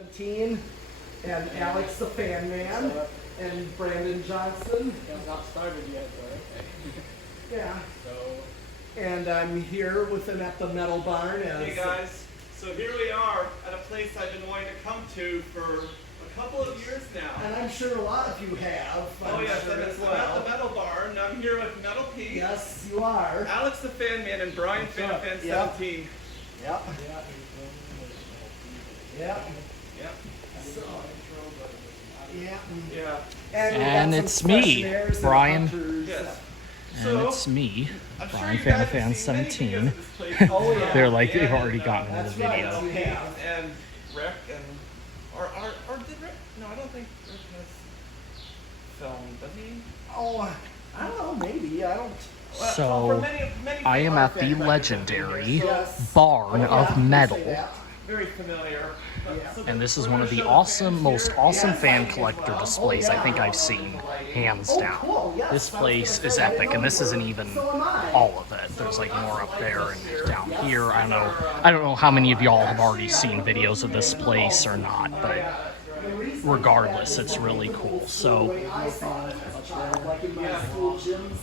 17, and Alex the Fan Man, and Brandon Johnson. It's not started yet, but Yeah. so. And I'm here with him at the Metal Barn. Hey guys, so here we are at a place I've been wanting to come to for a couple of years now. And I'm sure a lot of you have. Oh yes, and it's at the Metal Barn. I'm here with MetalPete. Yes, you are. Alex the Fan Man and Brian Fan 17. Yep. Yep. Yep. So, yeah. Yeah. And, we got it's some me, questionnaires and Brian. hunters. Yes. And So, it's me, I'm sure Brian you guys Fan have seen many videos 17. of this place. Oh, yeah. They're like, they've And, already gotten in the That's right. video. You have. And Rick and or did Rick? No, I don't think Rick has filmed. Does he? Oh, I don't know. Maybe. I don't. Well, So, for many I am people, at the Rick has been legendary here, so Yes. Barn Oh, of yeah, you Metal. say that. very familiar. Yeah. So And this is we're one gonna of the show awesome, fans most here. awesome Yes. fan collector displays I think I've seen, hands Oh, down. cool. Yes, This I was place gonna is say, I didn't epic, know and you this isn't were. even So am I. all of it. There's like more up there and down here. I don't know how many of y'all have already seen videos of this place or not, but regardless, it's really cool. So I saw it as a child, like in my school gyms.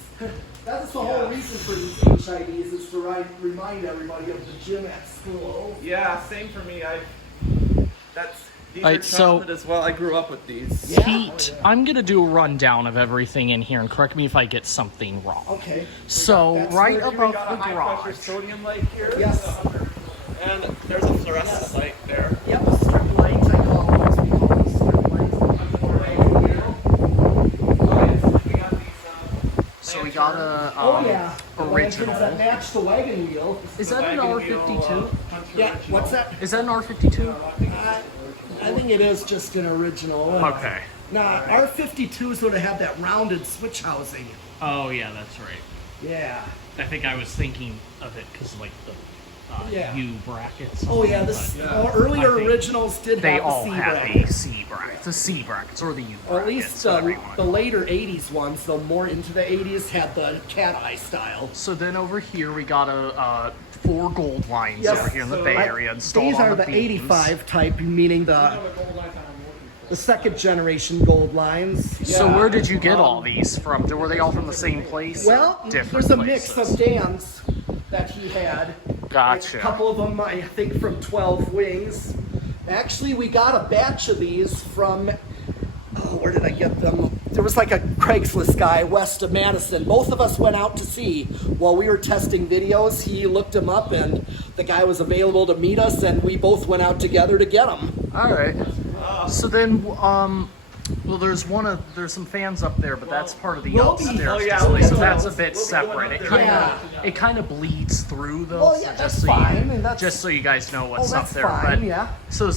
That's the whole reason for these HIDs is to remind everybody of the gym at school. Yeah, same for me. These Alright, are so- childhood as well. I grew up with these. Yeah. Pete, I'm gonna do a rundown of everything in here, and correct me if I get something wrong. Okay. So That's right where We above got a the high pressure garage, sodium light here. Yes. And there's a fluorescent light there. Yep, strip lights. I call those. We call them strip lights. so we got a Oh yeah. The original. lanterns that match the wagon wheel. Is that an R52? Yeah. What's that? Is that an R52? I think it is just an original. Okay. Nah, R52s would have had that rounded switch housing. Oh yeah, that's right. Yeah. I think I was thinking of it because like the Yeah. U brackets. Oh yeah, earlier I think originals did They have all the C have bracket. a C bracket, the C brackets or the U brackets. Or at least whatever you the want. later 80s ones, though more into the 80s, had the cat eye style. So then over here we got a 4 gold lines Yes. over here in the So Bay I- Area installed These on are the beams. 85 type, meaning the second generation gold lines. So where did you get all these from? Were they all from the same place? Well, Different there's a places? mix of Dan's that he had. Gotcha. A couple of them, I think, from 12 Wings. Actually, we got a batch of these from, where did I get them? There was like a Craigslist guy west of Madison. Both of us went out to see while we were testing videos. He looked them up, and the guy was available to meet us, and we both went out together to get them. All right. So then, well, there's some fans up there, but that's part of the We'll be- upstairs Oh, yeah, display, we'll so be- that's a bit we'll be going separate. up It there. kind of kind of bleeds through though. Well, so yeah, just that's so fine, you and that's- just so you guys know what's Oh, up that's there. fine, but yeah. so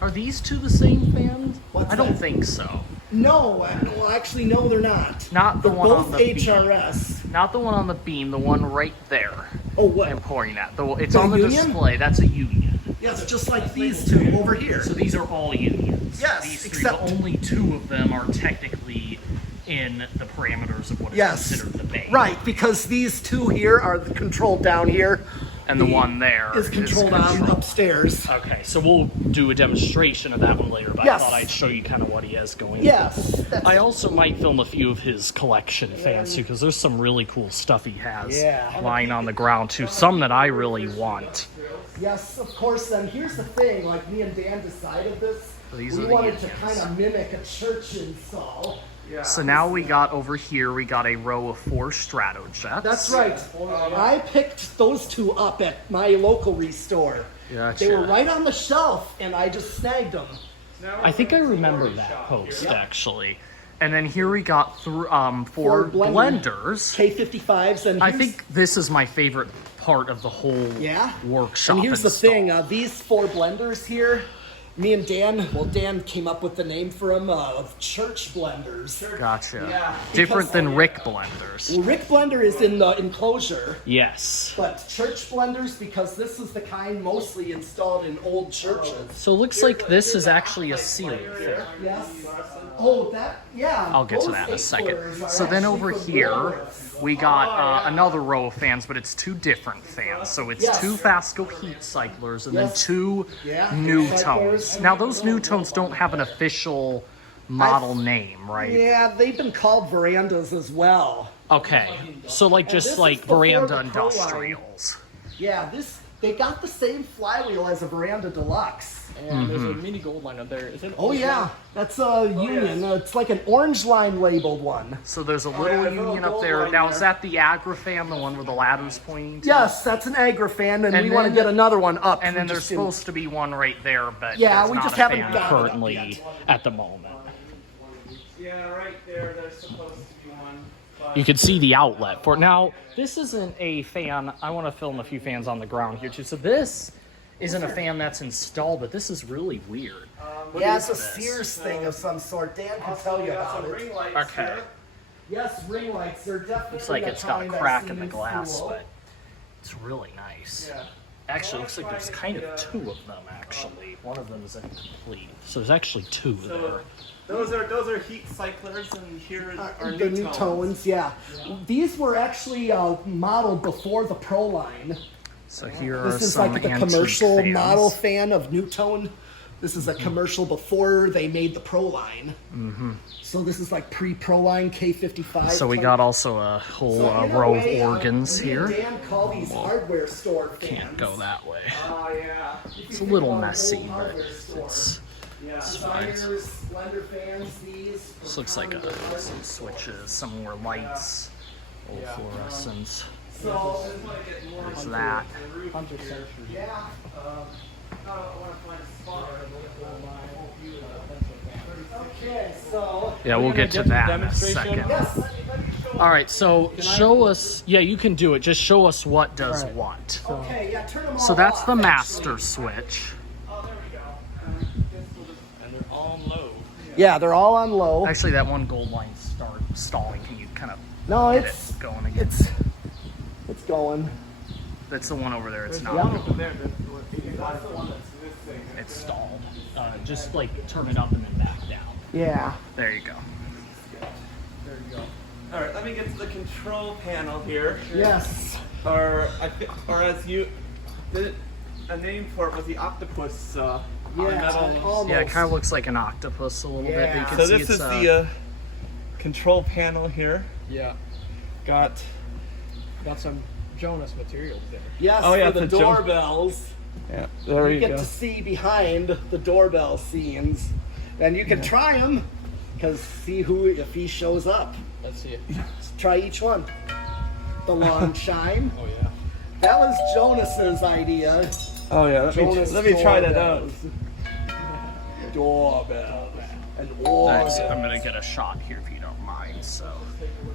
are these two the same fans? What's I don't that? think so. No, well, actually, no, they're not. Not the They're one both on the beam. HRS. Not the one on the beam, the one right there. Oh, what? I'm pointing at. It's The on the Union? display. That's a Union. Yes, just like these two over here. So these are all Unions. Yes, These three, except- but only 2 of them are technically in the parameters of what is Yes. considered the bay. Right, because these two here are controlled down here. And the one there is controlled on upstairs. Okay, so we'll do a demonstration of that one later, but Yes. I thought I'd show you kind of what he has going. Yes. That's, I also might film a few of his collection fans too, because there's some really cool stuff he has Yeah. lying on the ground too. Some that I really want. yes, of course. And here's the thing: like me and Dan decided this. These We are the wanted to unions. kind of mimic a church install. Yeah. So now we got over here, we got a row of 4 Stratojets. That's right. I picked those two up at my local restore. Gotcha. They were right on the shelf, and I just snagged them. I think I remember that post actually. And then here we got 4 Four blenders. K55s, and I here's- think this is my favorite part of the whole Yeah. workshop. And here's the install. thing: these 4 blenders here. Me and Dan, Dan came up with the name for them of church blenders. Gotcha. Yeah. Different than Rick blenders. Well, Rick blender is in the enclosure, Yes. but church blenders, because this is the kind mostly installed in old churches. So it looks like this is actually a ceiling fan. Yes. Oh, that, yeah. I'll get to those that in a 8 second. footers are So then actually over from here, Woolworths. we got another row of fans, but it's 2 different fans. So it's Yes. 2 Fasco heat cyclers and then Yes. 2 new tones. Now those new tones don't have an official model name, right? Yeah, they've been called verandas as well. Okay, so like this just is like before veranda the Pro line. industrials. Yeah, they got the same flywheel as a Veranda Deluxe. And there's a mini gold line up there. Is it? Oh yeah, that's a Union. It's like an orange line labeled one. So there's a little Union up there. Now is that the Agrafan, the one where the ladder's pointing to? Yes, that's an Agrafan, and we And want to then- get another one up. And then We there's just didn't- supposed to be one right there, but Yeah, there's we not just a haven't fan got it up currently yet. at the moment. Yeah, right there. There's supposed to be one. But You could see the outlet for it. Now, this isn't a fan. I want to film a few fans on the ground here too. So this isn't a fan that's installed, but this is really weird. Yeah, it's a this? Sears thing of some sort. Dan can also, tell you we got about some it. ring lights Okay. here. Yes, ring lights. They're definitely. Looks like a it's got a kind that's crack in the new glass, school. but it's really nice. Yeah. Actually, looks like there's kind of 2 of them, actually. One of them is incomplete. So there's actually 2 there. So those are heat cyclers, and here are the new tones, yeah. These were actually modeled before the Pro line. So here are This is some like the antique commercial fans. model fan of New Tone. This is a commercial before they made the Pro line. Mm-hmm. So this is like pre-Pro line K55. So we got also a whole In a row of way, organs me and here. Dan call these hardware store fans. Can't go that way. Oh yeah. It's a little messy, but it's Yeah. fine. Designers, Splendor fans, these. This looks like some switches, some more lights, old fluorescents. So, There's that. 100 century. yeah. Okay, so. Yeah, we'll get to that in a second. Yes. All right, so show us. Yeah, you can do it. Just show us what does what. Okay, yeah, turn them all So that's off, the actually. master switch. And they're all low. Yeah, they're all on low. Actually, that one gold line stalling. Can you kind of No, get it's it going again? it's going. That's the one over there. It's There's not. one over there that's the one that's missing. It's stalled. Just like turn it up and then back down. Yeah. There you go. There you go. All right, let me get to the control panel here. Yes. Or as you did, a name for it was the octopus. Yeah, metal. almost. Yeah, it kind of looks like an octopus a little bit. But you Yeah. can So see this it's is the control panel here. Yeah. Got Got some Jonas materials there. Yes, Oh, yeah, for the it's a jump- doorbells. yeah. There You you get go. to see behind the doorbell scenes. And you can try them, because see if he shows up. Let's see it. Let's try each one. The lawn shine. Oh yeah. That was Jonas's idea. Oh yeah. Jonas Let me try that out. doorbells. Doorbells. And Alright, so I'm organs. gonna get a shot here if you don't mind. So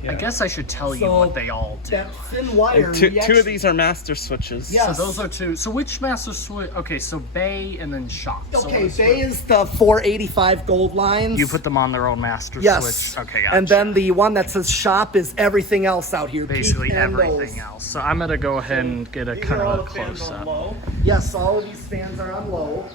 Yeah. I guess I should tell you So, what they all do. That thin wire. And two we of actually- these are master switches. Yeah. So those are 2. So which master switch? Okay, so Bay and then Shop. So Okay, what's Bay is the 485 gold lines. You put them on their own master Yes. switch. Okay, gotcha. And then the one that says shop is everything else out here. basically peak and everything those. else. So I'm gonna go ahead and get a These kind are all of a the fans close on up. low. Yes, all of these fans are on low.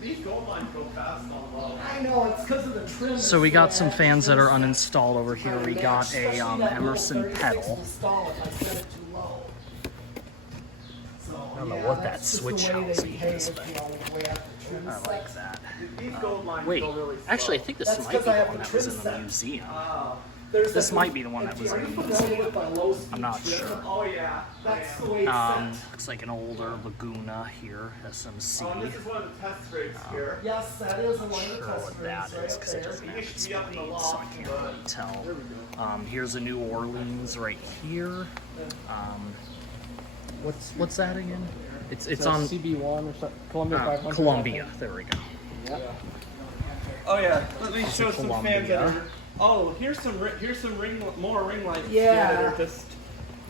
These gold lines go fast on low. I know, it's because of the trim. So we got some fans that are uninstalled over here. We got a Emerson pedal. I don't know what that switch housing is, but I like that. These gold lines Wait, go really slow. actually, I think this That's might be 'cause I the have one the that was trim in the set. museum. There's This a- might be the one that if was you're in the familiar museum. with my low speed I'm not trim, sure. Oh yeah. That's the way it's set. Looks like an older Laguna here, SMC. Oh, and this is one of the test rigs here. Yes, that is a one of Sure the test what rigs that right is up because it there. doesn't have It used its to be up in the blades, so I loft, can't but- really tell. Here's a New Orleans right here. What's that again? It's on CB1 or something. Columbia 500. Columbia. There we go. Oh yeah. Let me show some fans that Columbia. are. Oh, here's some more ring lights. Yeah. That are just.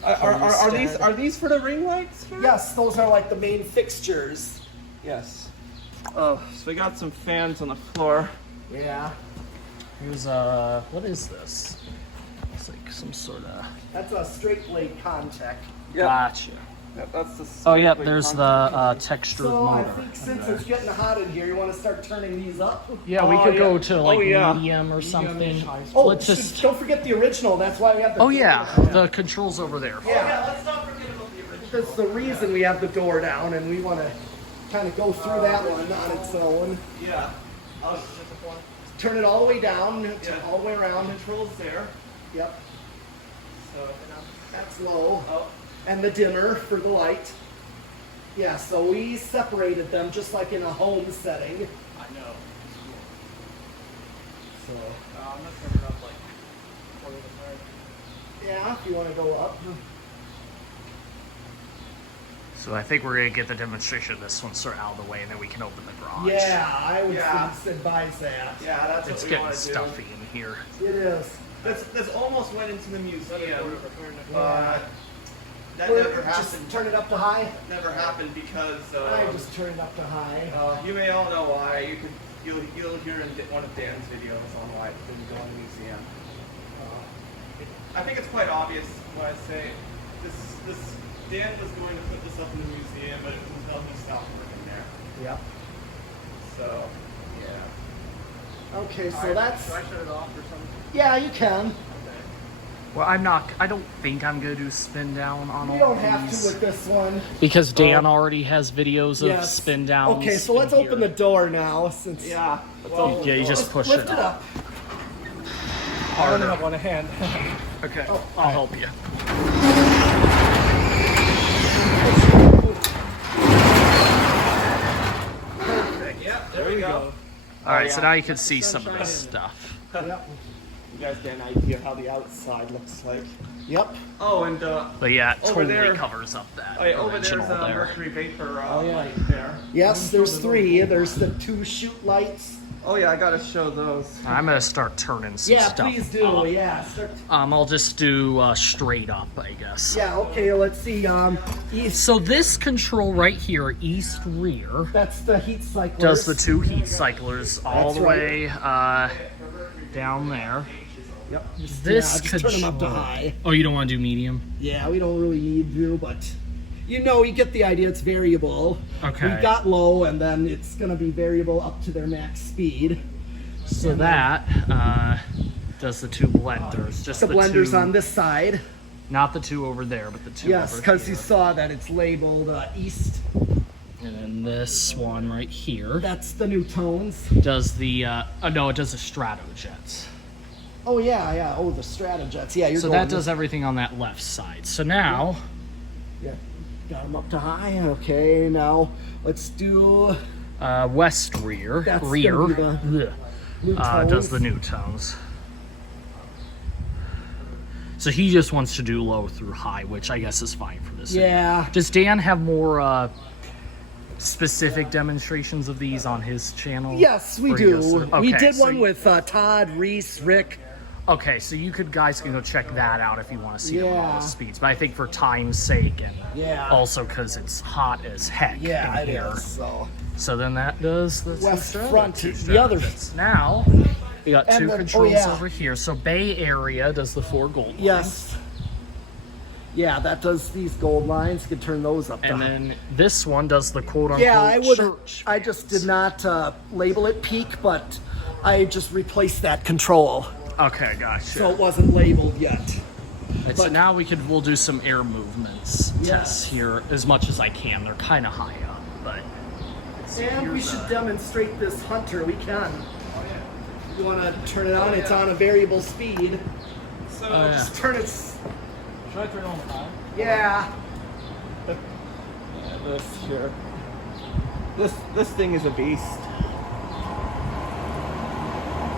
Are these for the ring lights? Here? Yes, those are like the main fixtures. Yes. Oh, so we got some fans on the floor. Yeah, Here's what is this? It's like some sort of. that's a straight blade contact. Yep. Gotcha. That's the. Oh, yeah, strictly there's the contact textured So I motor. think since it's getting hot in here, you want to start turning these up? Yeah, we Oh, could go yeah. to like Oh, yeah. medium or something. Oh, Let's just. don't forget the original. That's why we have the. Oh yeah, the controls over there. Yeah. let's not forget about the original. That's the reason we have the door down, and we want to kind of go through that one on its own. Yeah. I'll just hit the point. Turn it all the way down, Yeah. all the way around. Controls there. Yep, So. that's low. Oh. And the dimmer for the light. Yeah, so we separated them just like in a home setting. I know. So, I'm gonna turn it up like quarter of the time. yeah, if you want to go up. So I think we're gonna get the demonstration of this one sort of out of the way, and then we can open the garage. Yeah, I would Yeah. advise that. Yeah, that's It's what we getting want to do. stuffy in here. It is. This almost went into the museum, Yeah. but that Or never just happened. turn it up to high. Never happened because I just turn it up to high. you may all know why. You'll hear in one of Dan's videos on why it didn't go in the museum. I think it's quite obvious when I say this. Dan was going to put this up in the museum, but until he stopped working there. Yep. So yeah. Okay, so that's. Should I shut it off or something? Yeah, you can. Well, I don't think I'm gonna do spin down on You all don't these. have to with this one. Because Dan already has videos of Yes. spin downs. Okay, so let's in open here. the door now since. Yeah. Well, Yeah, you just push lift it up. I only have one hand. Okay, Oh, I'll help you. Perfect. Yeah. There we go. All right, so yeah. now you can see some of this stuff. Yep. You guys get an idea how the outside looks like. Yep. Oh, and But yeah, it Over totally there- covers up that over there's original a there. mercury vapor yeah. light there. Yes, there's three. There's the two shoot lights. Oh yeah, I gotta show those. I'm gonna start turning some Yeah, stuff. please do. up. Yeah. Start. I'll just do straight up, I guess. Yeah. Okay. Let's see. East. So this control right here, east rear, That's the heat cycler. does the two heat cyclers all That's the right. way down there. Yep. Just, This yeah, just turn them up to control- high. Oh, you don't want to do medium? Yeah, we don't really need to, but you know, you get the idea. It's variable. Okay. We got low, and then it's gonna be variable up to their max speed. So that does the two blenders. Just The blenders two, on this side. not the two over there, but the two Yes, over because here. you saw that it's labeled east. And then this one right here That's the new tones. does the no, it does the Stratojets. Oh yeah, yeah. Oh, the Stratojets. Yeah, you're So going that does everything on that left side. So now, Yeah, got them up to high. Okay, now let's do west rear, That's rear gonna be the new tones. does the new tones. So he just wants to do low through high, which I guess is fine for this. Yeah. Does Dan have more specific demonstrations of these on his channel? Yes, we Or he do. goes through- We okay, did so one you- with Todd, Reese, Rick. Okay, so you guys can go check that out if you want to see it on all Yeah. the speeds. But I think for time's sake and Yeah. also because it's hot as heck Yeah, in it here. is. So So then that does the West two front, two the other- Stratojets. Now we got And two then- oh, controls yeah. over here. So Bay Area does the 4 gold lines. yes. Yeah, that does these gold lines. You can turn those up. to And high. then this one does the quote unquote Yeah, I would. church. I just did not label it peak, but I just replaced that control, Okay, gotcha. so it wasn't labeled yet. Right, so but- now we'll do some air movements Yes. tests here as much as I can. They're kind of high up, but let's see, And we here's should a- demonstrate this Hunter. We can. You want to turn it on? It's on a variable speed. So Oh, yeah. Just turn it. Should I turn it on high? Yeah. yeah, this here. This thing is a beast.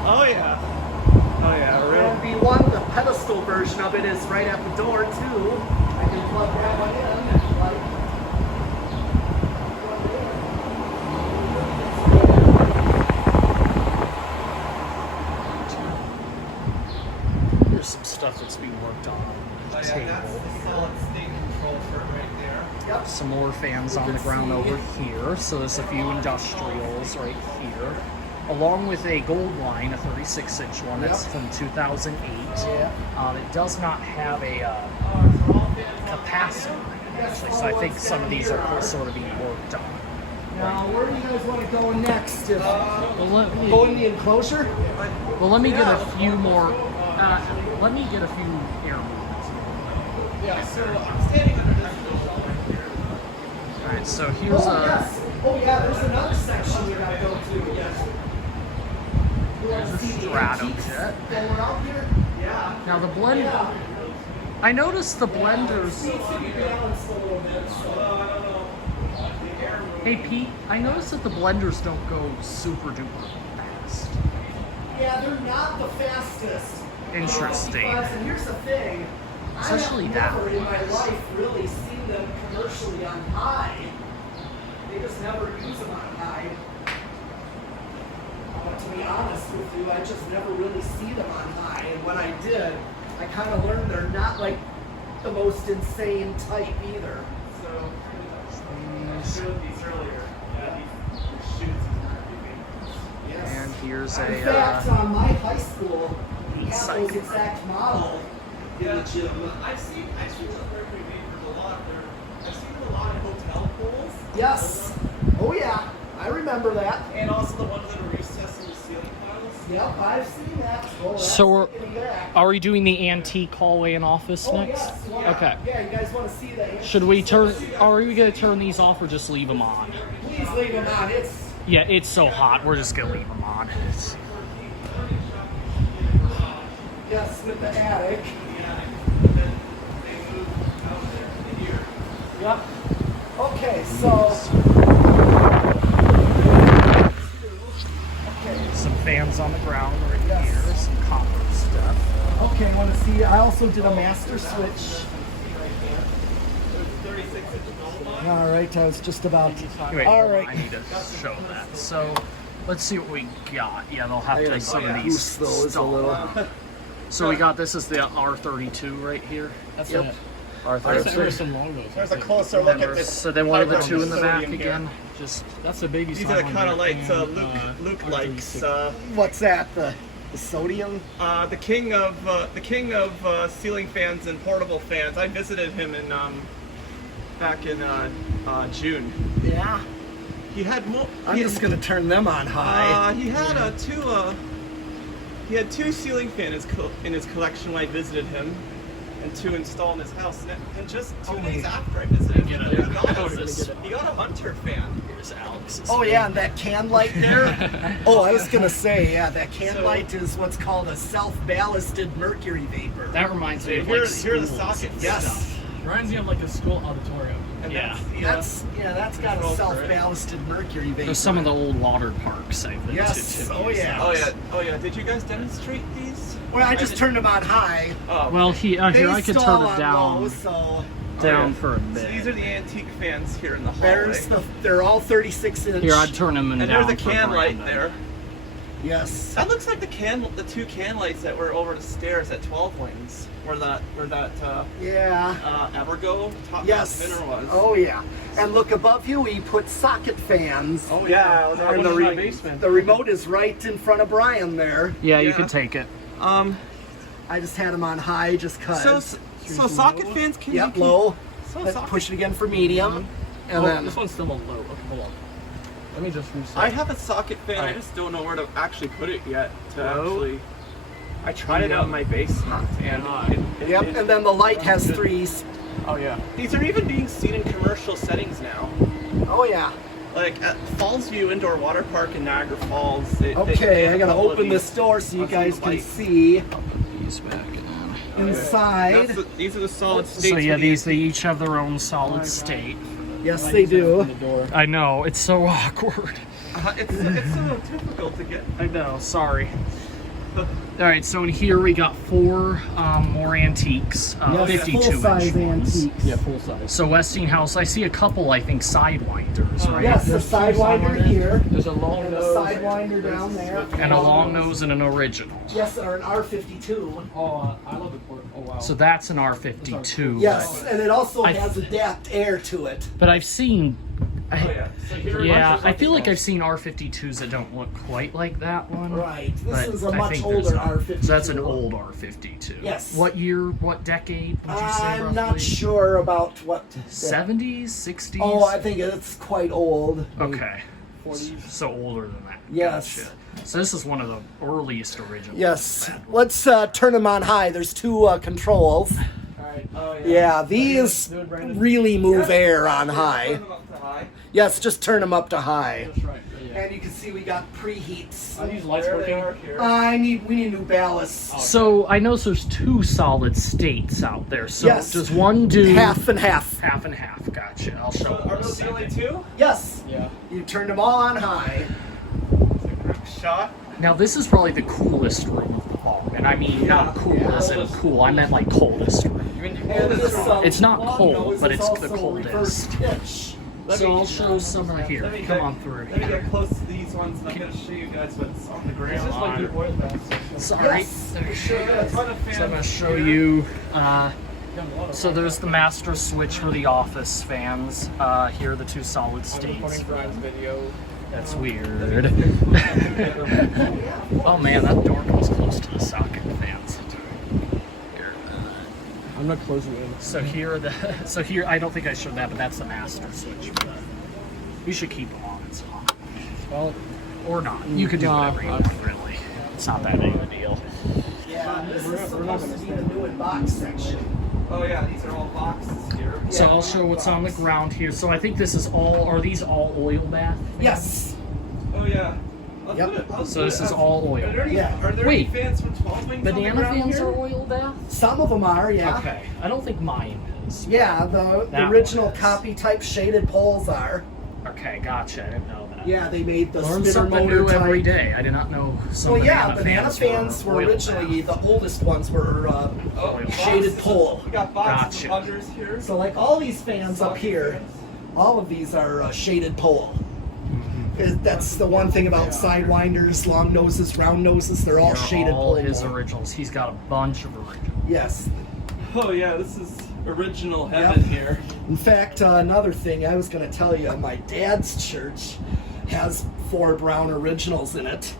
Oh yeah. Oh yeah, real. And the one, the pedestal version of it is right at the door too. I can plug that one in if you like. Here's some stuff that's being worked on Oh, the yeah, table. that's the solid state control for it right there. Yep. Some more fans on the ground over here. So there's a few industrials right here. Along with a gold line, a 36-inch one that's Yep. from 2008. Yeah. It does not have a capacitor in actually. So I think some of these are sort of being worked on. Now, where do you guys want to go next? Well, Go in the enclosure? let me get a few more. Let me get a few air movements. Yeah, so I'm standing under this little wall right here. All right, so here's Yes. Oh, yeah, there's another section we gotta go to. Yes. There's a Stratojet. While we're out here? Yeah. Now the blend. Yeah. I noticed the blenders. Needs to be balanced a little bit. I don't know. The air move. Hey Pete, I noticed that the blenders don't go super duper fast. Yeah, they're not the fastest. Interesting. And here's the thing. Especially I have that never in my one. life really seen them commercially on high. They just never use them on high. But to be honest with you, I just never really see them on high. And when I did, I kind of learned they're not like the most insane type either. So, I showed these earlier. Yeah, these shoots and everything. Yes. And here's In fact, a. my high school, we have Psych. those exact model in the gym. I've seen the Mercury Vapors a lot. I've seen them a lot in hotel pools. Yes. Oh yeah, I remember that. And also the ones that are used testing the ceiling tiles. Yep, I've seen that. Oh, that's So we're- taking me back. Are we doing the antique hallway and office Oh, next? yes, yeah. Okay. Yeah, you guys want to see that? Should we turn? Are we gonna turn these off or just leave them on? Please leave them on. It's Yeah, it's so hot. We're just gonna leave them on. yes with the attic. And then they move out there in here. Yep. Okay, so. Okay. Some fans on the ground right Yes. here. Some copper stuff. Okay, want to see? I also did a master switch. 36-inch gold line. All right, I was just about. Wait, All hold on, right. I need to show that. So, let's see what we got. Yeah, they'll have to some of these. Boost those a stall. little. So we got this is the R32 right here. That's Yep. it. R32. There's some logos. There's a closer look at And this. so then what are the two in the back Sodium here. again? Just That's the baby. These are the Sidewinder kind of lights and, Luke likes. R36. What's that? The sodium? The king of ceiling fans and portable fans. I visited him in back in June. Yeah. He had more. I'm just gonna turn them on high. He had two. He had two ceiling fans in his collection when I visited him, and two installed in his house. And just 2 days after I visited him, he got a Hunter fan. here's Alex's. Oh yeah, and that can light there. Oh, I was gonna say, yeah, that can So- light is what's called a self-ballasted mercury vapor. That reminds me of Here like are the schools sockets. and Yes. stuff. Reminds me of like a school auditorium. And Yeah. That's got a Control for it. self-ballasted mercury vapor. There's some of the old water parks I've been Yes. to too. Oh, yeah. Oh yeah. Did you guys demonstrate these? Well, I just turned them on high. Oh. Well, here They I could stall turn on it down low, so down for a So bit. these are the antique fans here in the hallway. they're all 36 inch. Here, I'd turn them in and down there's a for can light Brandon. there. Yes. That looks like the two can lights that were over the stairs at 12 Wings, where that Yeah. Evergo top Yes. spinner was. Oh yeah. And look above you, we put socket fans. Oh, yeah. And was the, in my basement. the remote is right in front of Brian there. Yeah, you Yeah. can take it. I just had them on high just cause. So socket fans can Yep, you low. So Let's socket- push it again for medium. And Oh, then this one's still a low. Okay, hold on. Let me just reset. I have a socket fan. I Alright. just don't know where to actually put it yet. To Low. actually, I tried it out in my basement, and yep, and then the light has three. Oh yeah. these are even being seen in commercial settings now. Oh yeah. Like at Falls View Indoor Water Park in Niagara Falls. Okay, I gotta have all of open these. this door so you on some guys can lights. see These back in. inside. These are the solid states. So yeah, for these they each have their own solid state. Yes, they do. The door. I know it's so awkward. It's so difficult to get. I know. Sorry. All right, so in here we got 4 more antiques, Yes, 52 full-size inch ones. antiques. Yeah, full size. So Westinghouse, I see a couple, I think, sidewinders, right? Yes, the There's two sidewinder here. There's a long And the nose. sidewinder down there. And a long nose and an original. Yes, or an R52. Oh, I love the port. Oh wow. So that's an R52. Yes, and it also I- has adapt air to it. But I've seen So here are Yeah, bunches I of feel like them. I've seen R52s that don't look quite like that one. Right. This But is a I much think older there's R52. So that's an old R52. Yes. What year, what decade would you say I'm roughly? not sure about what. 70s, 60s? Oh, I think it's quite old. Okay. 40s. So older than that. Yes. Gotcha. So this is one of the earliest originals. Yes. Let's turn them on high. There's two controls. Alright. Oh, Yeah, these Do it, Brandon. really move air on high. Turn them up to high. Yes, just turn them up to high. That's right. Yeah. And you can see we got preheats. Are these lights There they working? are here. We need new ballasts. So I know there's two solid states out there. So Yes. does one do Half and half. half and half? Gotcha. I'll show Are you. those the only two? Yes. Yeah. You turned them all on high. Shot. Now this is probably the coolest room of the farm, and I mean not cool as in cool. I meant like coldest room. You mean And this, It's not long cold, nose but is it's the also reverse coldest. pitch. So I'll show some right here. Let me Come get- on through Let me here. get close to these ones, and I'm going to show you guys what's on the Is ground. this like your oil bath? Sorry. Yes. Sure, a ton of fans So I'm gonna show here. you. So So there's the master switch for the office fans. Here are the two solid I'm states. recording Brian's video. That's weird. Oh man, that door comes close to the socket fans. I'm not closing it. So here are the. So here, I don't think I showed that, but that's the master switch. For that. You should keep them on. It's on. Well, Or not. You could do No, whatever you want, really. It's not that big of a deal. Yeah, this We're is not supposed gonna to be the new in box section. Oh yeah, these are all boxes here. So Yeah. I'll show what's on the ground here. So I think this is all. Are these all oil bath? Yes. Oh yeah. Yep. So this is all oil. Are there any, Yeah. are there Wait. any fans from 12 Wings on the Banana ground fans here? are oil bath? Some of them are, yeah. Okay. I don't think mine is. Yeah, the That original one is. copy type shaded poles are. Okay, gotcha. I didn't know that. Yeah, they made the Learn spinner something motor new type. every day. I did not know some Well, yeah, banana banana fans were oil originally bath. the oldest ones were Oh, shaded boxes. pole. We got boxes Gotcha. of unders here. So like all these fans up Socket here, fans. all of these are shaded pole. That's the one thing about sidewinders, long noses, round noses, they're all They're shaded all pole. his originals. He's got a bunch of originals. Yes. Oh yeah, this is original heaven here. In fact, another thing I was going to tell you, my dad's church has 4 brown originals in it.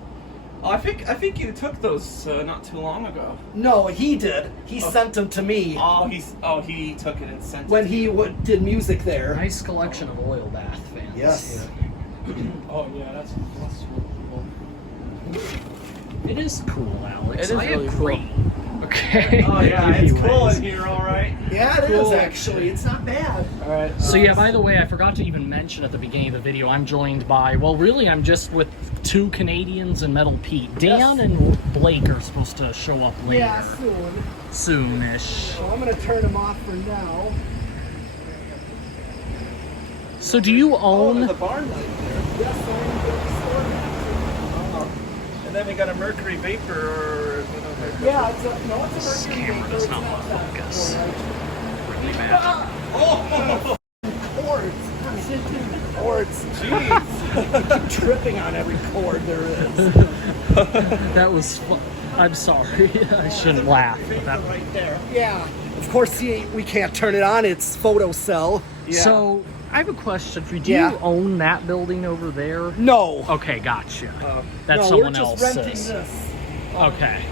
Oh, I think you took those not too long ago. No, he did. He sent them to me He took it and sent when it. he did music there. Nice collection of oil bath fans. Yes. oh yeah, that's cool. It is cool, Alex. It is I really agree. Okay. Oh yeah, it's cool Anyways. in here, all right. Yeah, it is Cool. actually. It's not bad. Alright. So yeah, by the way, I forgot to even mention at the beginning of the video, I'm joined by, well, really, I'm just with 2 Canadians and MetalPete. Dan Yes. and Blake are supposed to show up later. Yeah, soon. Soonish. So I'm going to turn them off for now. So do you Oh, own... there's a barn light there. Yes, I'm going to store them. And then we got a mercury vapor or whatever. Yeah, it's a, no, it's a This mercury camera vapor, does it's not want to that focus. alright. Really bad. Oh, Cords. Cords. jeez. Tripping on every cord there is. That was fu- I'm sorry. I shouldn't laugh. But that... Right there. Yeah. Of course, we can't turn it on. It's photo cell. So, I have a question for you. Do Yeah. you own that building over there? No. Okay, gotcha. That's no, someone we're just else's. renting this. Okay.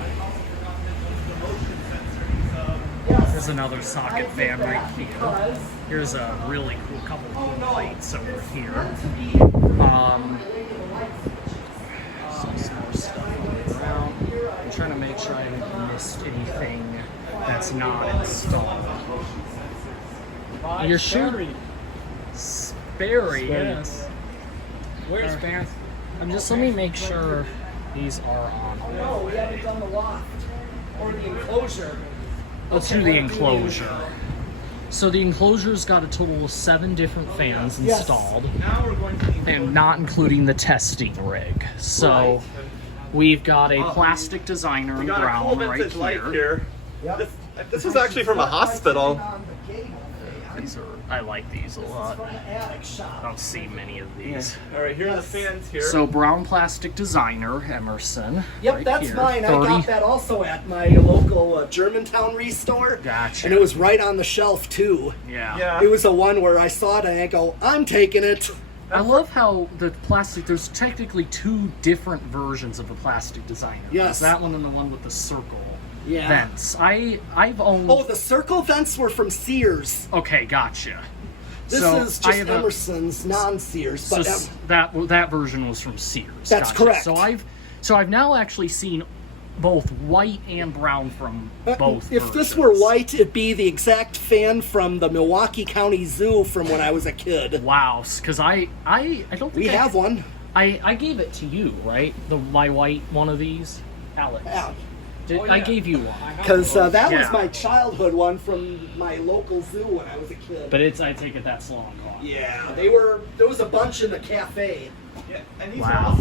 Yes. Here's another socket I fan did right that here. because Here's a really cool couple of cool lights over here. to be Some more stuff going around. I'm trying to make sure I haven't missed anything that's not installed. You're sure? Sperry, yes. Where's fans? Let me make sure these are on. No, we haven't done the loft or the enclosure. Let's do the enclosure. So the enclosure's got a total of 7 different fans Yes. installed, Now we're going to the and not including the testing rig. So we've got a plastic designer We in got a cool brown right vintage light here. here. Yep. This was actually from a hospital. These are, I like these a lot. From the attic shop. I don't see many of these. All right, here are the Yes. fans here. So brown plastic designer Emerson. Yep, right that's here. mine. I 30. got that also at my local Germantown restore. Gotcha. And it was right on the shelf too. Yeah. yeah. It was a one where I saw it and I go, I'm taking it. I love how the plastic, there's technically two different versions of the plastic designer. Yes. There's that one and the one with the circle Yeah. vents. I've owned... Oh, the circle vents were from Sears. Okay, gotcha. This So, is I just have Emerson's non-Sears. So But that version was from Sears. That's Gotcha. correct. So I've now actually seen both white and brown from both if versions. this were white, it'd be the exact fan from the Milwaukee County Zoo from when I was a kid. Wow, because I don't think We have one. I gave it to you, right? My white one of these, Alex. Yeah. I gave you one. Because that was Yeah. my childhood one from my local zoo when I was a kid. But I take it that's long gone. Yeah, there was a bunch in the cafe. Yeah, and these Wow.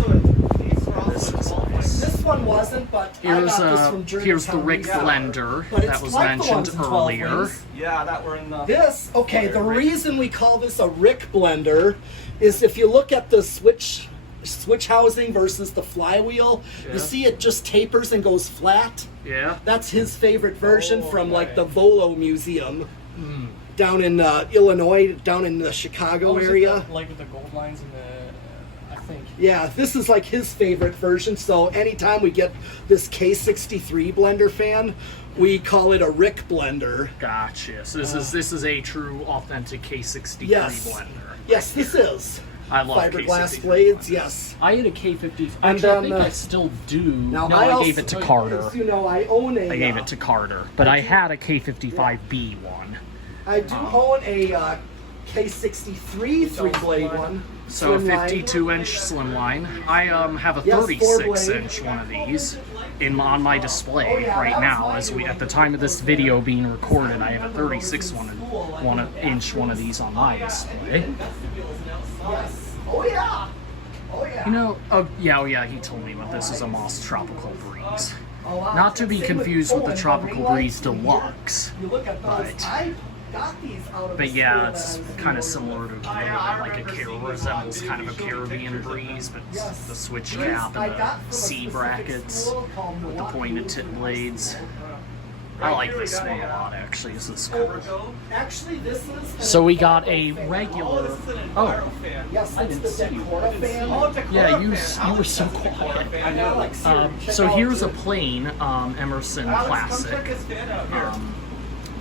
these are also This is small nice. This one wasn't, but I Here's got this from Germantown. here's the Rick Yeah. blender But that it's was like the mentioned ones in 12 earlier. wings. Yeah, that were in the. This, okay, the reason we call this a Rick blender is if you look at the switch housing versus the flywheel, Yeah. you see it just tapers and goes flat. Yeah. That's his favorite version Oh, from like okay. the Volo Museum down in Illinois, down in the Chicago area. Like with the gold lines and the, I think. Yeah, this is like his favorite version. So anytime we get this K63 blender fan, we call it a Rick blender. Gotcha. So this is a true authentic K63 Yes. blender. Yes, this is. I love Fiberglass K63 blades, blenders. yes. I had a K50. And Actually, I then, think I still do. Now No, I I also, gave it to Carter. as you know, I own a. I gave it to Carter, but I had a K55B one. I do own a K63 three-blade one. So a Slimline. 52-inch slimline. I have a Yes, 36-inch one of these on my display right now. As we at the time of this video being recorded, I have a 36-inch one of these on my display. Yes. Oh yeah. Oh yeah. You know, oh yeah, he told me about this is a Moss Tropical Breeze. Oh, wow. Not to be Same confused with the Owen, Tropical ring lights Breeze from here. Deluxe. You look at those. But- I got these out of But the yeah, store it's that I was kind of in. similar to a little bit like a resembles kind of a Caribbean breeze, but it's Yes. the switch These cap I and got the from a C specific brackets school called with the Milwaukee pointed tip University. blades. I like this one a lot, actually. This is cool. Actually, this is. So we got a Oh, regular. this is an Oh, Enviro fan. Yes, I it's didn't the see you. Decora fan. Oh, Decora yeah, fan. you were so Decora quiet. fan. I got like check So out here's a the- plain Emerson Alex, come check Classic. this fan out here.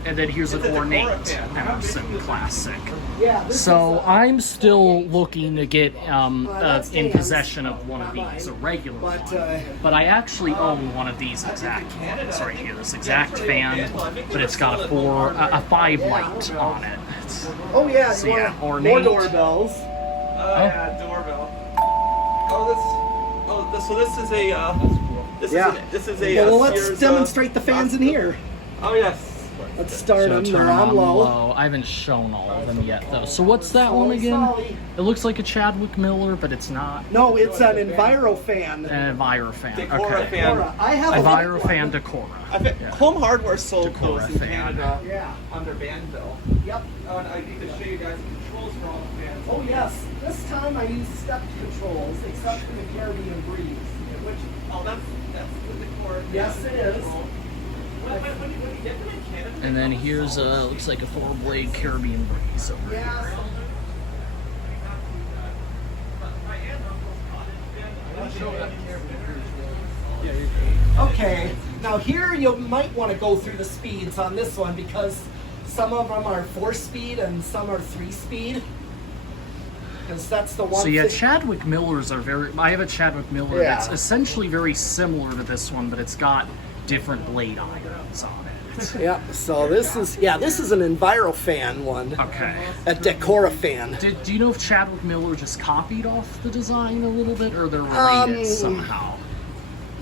And then here's It's an a Decora ornate fan. Emerson Classic. Yeah. This So is, I'm still looking to get that's in Dan's, possession of one of not these, a mine. regular But, one. But I actually own one of these exact ones right here, this exact fan, but it's got a 5 light on it. It's- Oh yeah. So you yeah, want more ornate. doorbells. Yeah, doorbell. So this is a. This is a. Well, let's Sears, demonstrate the fans in here. Oh yes. Let's start So them. turn They're them on low. I haven't shown all of them yet though. So what's that one again? It looks like a Chadwick Miller, but it's not. No, it's an Enviro fan. An Enviro fan. Decora Okay. fan. I have a Enviro fan Decora. I think Yeah. Home Hardware sold Decora those in fan. Canada Yeah. under Banville. Yep. And I need to show you guys the controls for all the fans. Oh yes. This time I use step controls, except for the Caribbean Breeze. That's the Decora. Yes, it is. When you get them in Canada, And then here's looks like a 4-blade Caribbean Breeze over here. Yeah. Okay. Now here you might want to go through the speeds on this one because some of them are 4-speed and some are 3-speed. Because that's the one. So yeah, thing- Chadwick Millers are very. I have a Chadwick Miller Yeah. that's essentially very similar to this one, but it's got different blade irons on it. Yeah. So this is an Enviro fan one. Okay. A Decora fan. Do you know if Chadwick Miller just copied off the design a little bit, or they're related somehow?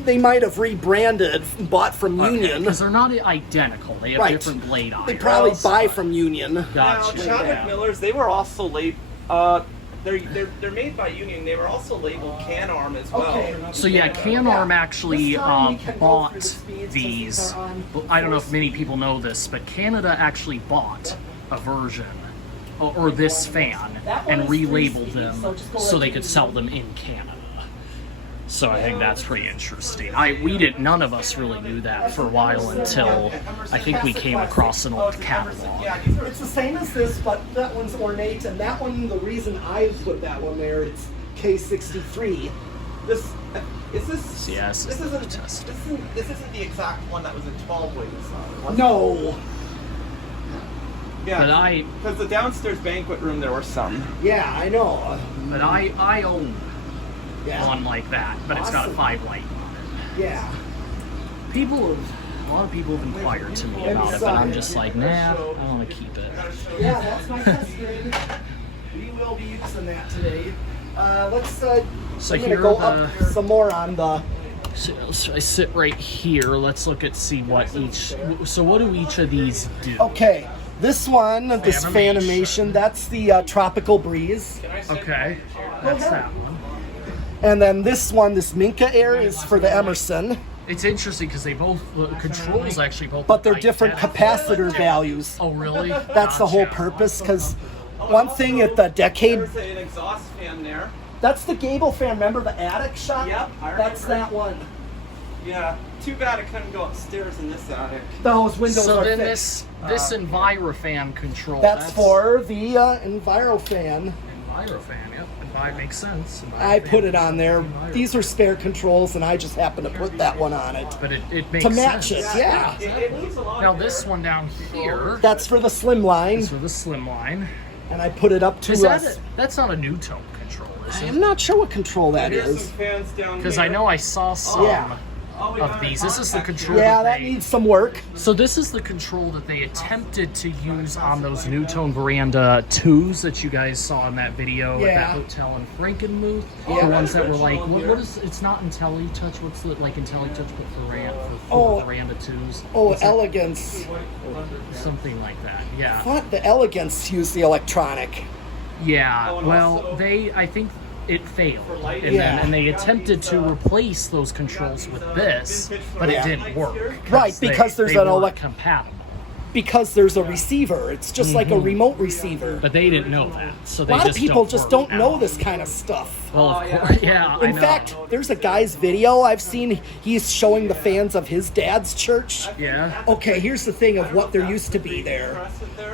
They might have rebranded, bought from Union. Because they're not identical. They have Right. different blade irons. They probably buy from Union. now Gotcha. Chadwick Millers, they were also they're made by Union. They were also labeled Can-Arm as well. Okay. So yeah, Can-Arm actually This time we can go bought through the speeds these. since they're on I don't know if many people know this, but Canada actually bought a version or this fan That one and is 3 relabeled speeds, them so just go so right they to could the- sell them in Canada. So I think that's pretty interesting. None of us really knew that for a while until I think we came across an old catalog. Yeah, it's the same as this, but that one's ornate, and that one, the reason I put that one there, it's K63. This Yes, this isn't the exact one that was in 12 wings. No. Yeah, But because the downstairs banquet room there were some. Yeah, I know. But I own Yeah. one like that, but it's got a Awesome. 5 light on it. Yeah. A lot of people have inquired to me about it, but I'm just like, nah, I want to keep it. Yeah, that's my test rig. We will be using that today. Let's. So I'm gonna here go are up some more on the. So I sit right here. Let's look at see what each. So what do each of these do? Okay, this one, this Fanimation. Fanimation, that's the Tropical Breeze, Okay, that's that one. and then this one, this Minka Air, is for the Emerson, It's interesting because they both the controls actually both. but they're look different identical. capacitor values. Oh really? That's the whole Gotcha. purpose. Because one thing at the decade, There's an exhaust fan there. that's the Gable fan. Remember the attic shot? Yep, I That's remember. that one. Yeah, too bad it couldn't go upstairs in this attic. Those windows So are then fixed. this Envirofan control. That's for the Envirofan. Envirofan. Yep, Envi makes sense. I Envirofan. put it on there. These are spare controls, and I just happened to put that one on it But it makes to match sense. it. Yeah, It needs a lot Now of this air. one down here that's for the slim line, is for the slim line. and I put it up to Is that us. that's not a new tone control, is I'm it? not sure what control that Here's is. some fans down Because here. I know I saw some Yeah. of these. This is the control Yeah, that that they. needs some work. So this is the control that they attempted to use on those Newtone Veranda 2s that you guys saw in that video at Yeah. that hotel in Frankenmuth. Yeah. The ones that were like, what is? It's not IntelliTouch. What's the like IntelliTouch but for Oh. Veranda 2s? Oh, What's that? Elegance. Something like that. Yeah. What? The Elegance use the electronic. Yeah. Oh, and Well, also- I think it failed, and Yeah. and they attempted to replace those controls with this, but Yeah. it didn't work. Right, because there's an weren't compatible. Because there's a receiver. It's just like a remote receiver. But they didn't know that, so A they lot just of people don't just work don't now. know this kind of stuff. Well, of course, yeah. I In know. fact, there's a guy's video I've seen. He's showing the fans of his dad's church. yeah. Okay, here's the thing of what there used to be there.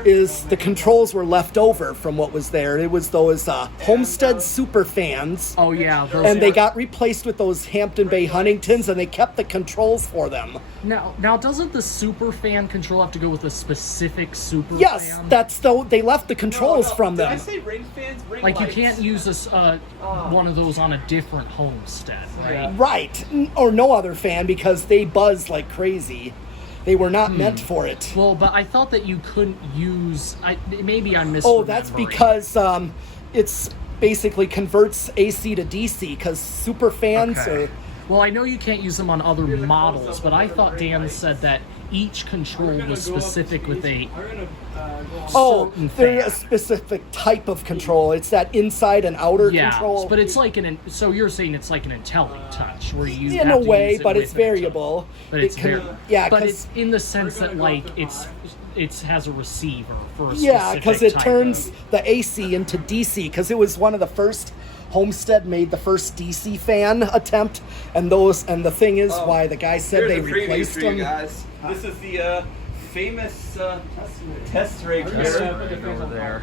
Is the controls were left over from what was there. It was those Homestead super fans. Oh yeah. Those And they were- got replaced with those Hampton Bay Huntingtons, and they kept the controls for them. now doesn't the super fan control have to go with a specific super Yes, fan? that's they left the controls from Did I them. say ring fans? Ring Like you lights. can't use this one of those on a different homestead, right? Right, or no other fan because they buzz like crazy. They were not meant for it. Well, but I thought that you couldn't use. Maybe I'm misremembering. Oh, that's because it's basically converts AC to DC because super fans Okay. are. Well, I know you can't use them on other models, but I thought Dan said that each control was specific with a. Oh, certain they're a fan. specific type of control. It's that inside and outer Yeah, control. but it's like so you're saying it's like an IntelliTouch where you in have a to way, use it but with it's an variable. But It it's can- very, yeah, but 'cause- it's in the sense that like it has a receiver for a Yeah, because because it turns the AC into DC. Because it was one of the first. Homestead made the first DC fan attempt, and the thing is why the guy said Here's they a preview replaced for you them. guys. This is the famous test rig here. over there.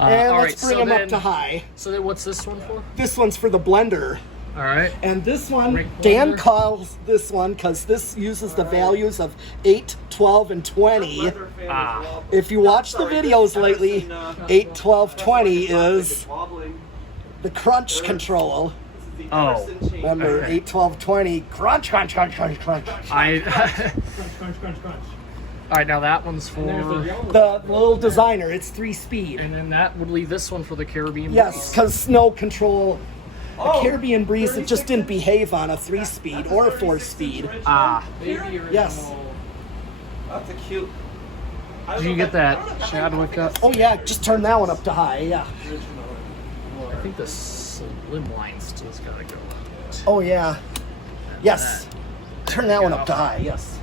And all let's right, bring so them up then- to high. So then, what's this one for? This one's for the blender. All right. And this one, Rick Dan blender? calls this one because this uses the values of 8, 12, and 20. If you watch the videos lately, 8, 12, 20 is the crunch control. Oh. Remember, Okay. 8, 12, 20, crunch, crunch, crunch, crunch, crunch. I. Crunch, crunch, crunch. All right, now that one's for. The little designer, it's 3-speed. And then that would leave this one for the Caribbean. Yes, Breeze. because snow control. The Oh, Caribbean Breeze, it just didn't behave on a 3-speed or a 4-speed. Ah. Yes. That's a cute. Did you get that Chadwick up? Oh yeah, just turn that one up to high, yeah. I think the slim line still's gotta go. Oh yeah. Yes. Turn that one up to high, yes.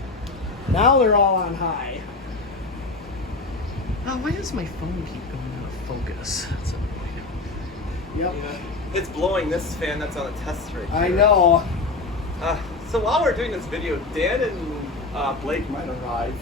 Now they're all on high. Oh, why does my phone keep going out of focus? That's annoying. Yep. it's blowing this fan that's on the test right I here. know. So while we're doing this video, Dan and Blake might arrive.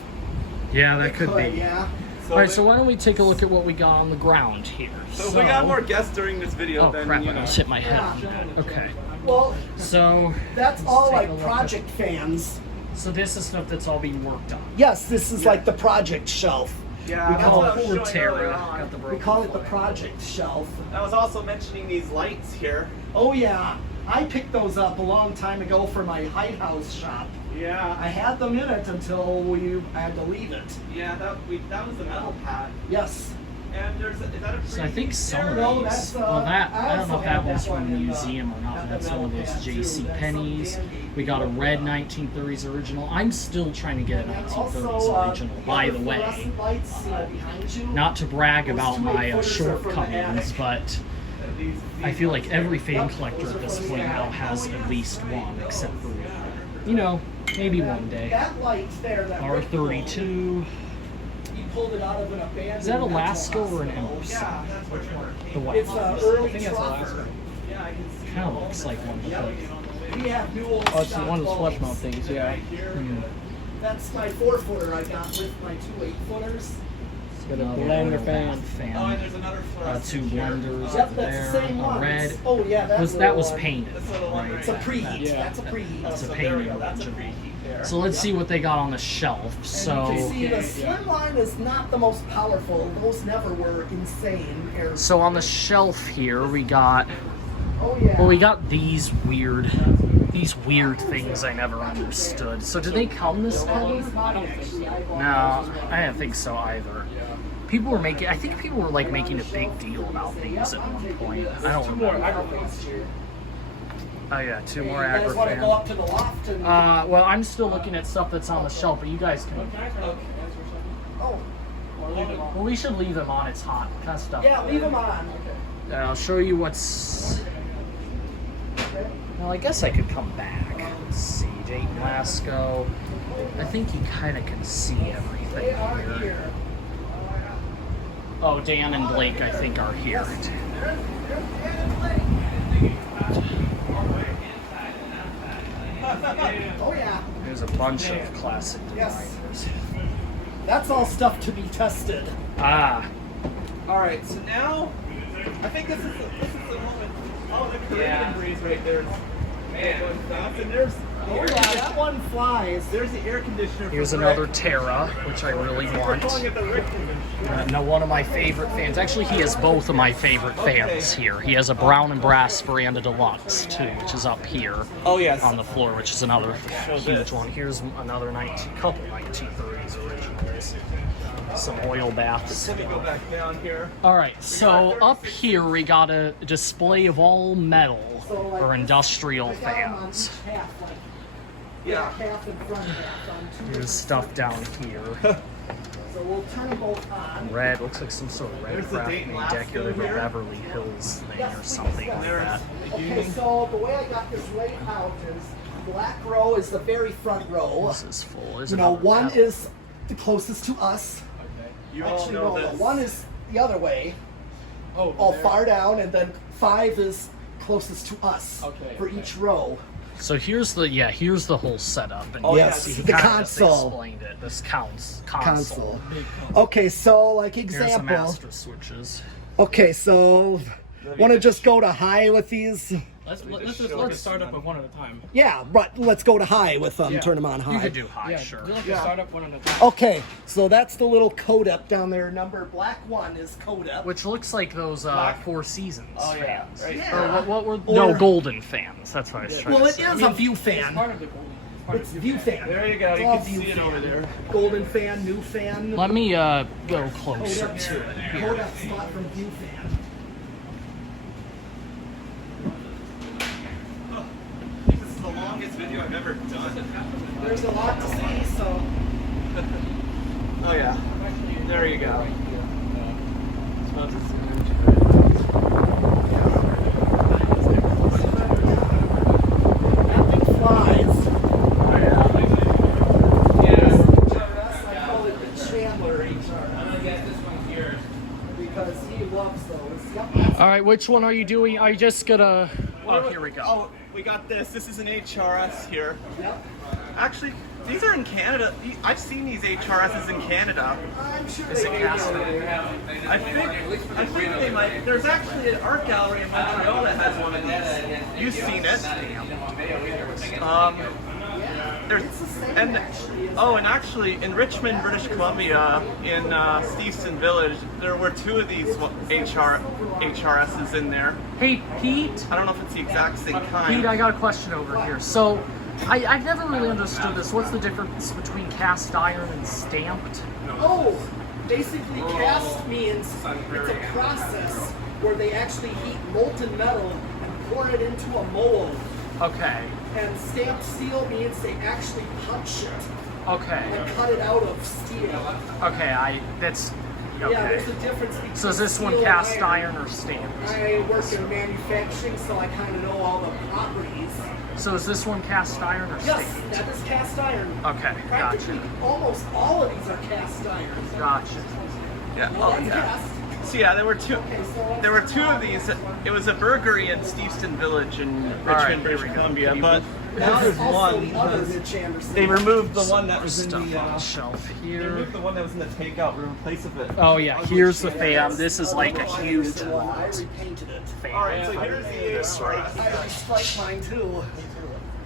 Yeah, that could be. Yeah. So All right, so why don't we take a look at what we got on the ground here? So if we got more guests during this video, Oh then crap! you I know. almost hit my head. Yeah. Okay, Well, so that's let's all take a like look project fans. So this is stuff that's all being worked on. Yes, this is like the project shelf. Yeah, We that's call what I it was Poor showing Terra. earlier on. Got the We broken call it the foot. project shelf. I was also mentioning these lights here. Oh yeah, I picked those up a long time ago for my hide house shop. Yeah. I had them in it until we had to leave it. Yeah, that was the metal pad. Yes. And is that a So I think some of No, these, that's, well that, I I don't know also if that have was that one from the in, museum or not, at but the that's one of metal those pad, too. JC That's Penney's. something handy. We got a red 1930s original. I'm still trying to get a And 1930s also, original, by the way. fluorescent lights, behind you. Not to brag about Those my 2.8 footers are from the shortcomings, attic. but I feel like every fan collector at this point now has at least one, except for, you know, maybe one day. That light there, that R32. he pulled it out of an abandoned. Is that mental Alaska or an hospital. Emerson? Yeah, that's which one. The white It's one. an early I think that's troffer. Alaska. Yeah, I can see. Kind of looks like one, but both. We have new old Oh, it's stock one of those flesh bulbs. mount things, yeah. That's my 4-footer I got with my 2 8-footers. It's got a Another blender fan. Oh, and there's another Two fluorescent here. blenders Yep, up that's there. the same A one. red. Oh yeah, that That was one. painted. This little one Right. right It's a there. preheat. Yeah. That's a preheat. Oh, It's a so painting there we go. That's a original. preheat there. So let's see what they got on the shelf. And So, you can see the slimline is not the most powerful. Those never were insane. so on the shelf here we got, Oh yeah. well, we got these weird things I never understood. So do they come this heavy? No, I didn't think so either. People were making, I think people were like making a big deal about these at one point. I don't remember. Oh yeah, two more You guys want to go agrifan. up to the loft and? Well, I'm still looking at stuff that's on the shelf, but you guys can. Oh. Well, we should leave them on. It's hot. Kind of stuff. Yeah, leave them on. I'll show you what's. Well, I guess I could come back. Let's see, Jake Blasco. I think you kind of can see everything They are here. here. Oh, Dan and Blake, I think, are here. Oh yeah. There's a bunch of classic Yes. designers. That's all stuff to be tested. Ah, All right, so now I think this is the moment. Oh, the Caribbean breeze right there. Man, and there's Oh yeah, that one flies. there's the air conditioner. here's for another Rick. Terra, which I really We're want. calling it the Rick conditioner. Now, one of my favorite fans. Actually, he has both of my favorite fans here. He has a brown and brass veranda deluxe too, which is up here Oh yes. on the floor, which is another huge one. Here's another couple 1930s originals. Some oil baths. Let me go back down here. All right, so up here we got a display of all metal or industrial I got 'em on fans. each half, like Yeah. half in front, half on two. There's stuff down here. So we'll turn them both on. Red, looks like some sort of red There's the craft Dayton made Alaska decorative or here. Beverly Hills thing Yes, or please, something yes. like that. Okay, so the way I got this laid out is black row is the very front row. This is full. Is You know, another one metal. is the closest to us. You all Actually, know no, this. one is the other way, Oh, all there. far down, and then 5 is closest to us Okay, for okay. each row. So here's the whole setup. And Oh, you yeah, can see he the kinda just console. explained it. This console. Console. Okay, so like Here's the example. master switches. Okay, so want to just go to high with these? Let's start up with one at a time. Yeah, but let's go to high with them. Yeah. Turn them on high. You could do high, Yeah, sure. let's start up one at a time. Okay, so that's the little codep down there. Number black 1 is codep. Which looks like those Four Seasons Oh, yeah, fans. right. Yeah. Or what were Or- no Golden fans? That's what I was trying Well, to it say. is a view It's fan. part of the golden. It's part It's of the view fan. There you go. It's You all can view see it fan. over there. Golden fan, new fan. Let me go closer Codep, to it here. Codep spot from view fan. This is the longest video I've ever done. There's a lot to see, so. Oh yeah. There you go. That thing flies. I call it the Chandler HRS. Because he loves those. Yep, that's All right, which one are you doing? Are you just gonna? Oh, here we go. Oh, we got this. This is an HRS here. Yep. Actually, these are in Canada. I've seen these HRSs in Canada. I'm sure Is it they cast will. I think they might. There's actually an art gallery in Montreal that has one of these. You've seen it. There's and actually in Richmond, British Columbia, in Steveston Village, there were 2 of these HRSs in there. Hey, Pete. I don't know if it's the exact same kind. Pete, I got a question over here. So, I've never really understood this. What's the difference between cast iron and stamped? Oh, basically cast means it's a process where they actually heat molten metal and pour it into a mold. Okay. And stamped steel means they actually punch it Okay. and cut it out of steel. Okay. That's. Okay. Yeah, there's a difference between So is this one steel and cast iron or stamped? I work in manufacturing, so I kind of know all the properties. So is this one cast iron or Yes, stamped? that is cast iron. Okay, Practically gotcha. almost all of these are cast iron. Gotcha. Yeah. Well, Oh, that's yeah. cast. So yeah, there were 2. Okay, so There were 2 of these. It was a burgery in Steveston Village in Richmond, right, British here we go. Columbia, Can but that now is there's also one the other because Mitch Anderson. they removed the Some one that more was in stuff the. on the shelf They here. removed the one that was in the takeout room in place of it. Oh yeah, here's the fan. This is like a huge I lot. repainted it. Fan. All right, so here's the. This right. I restriped mine too.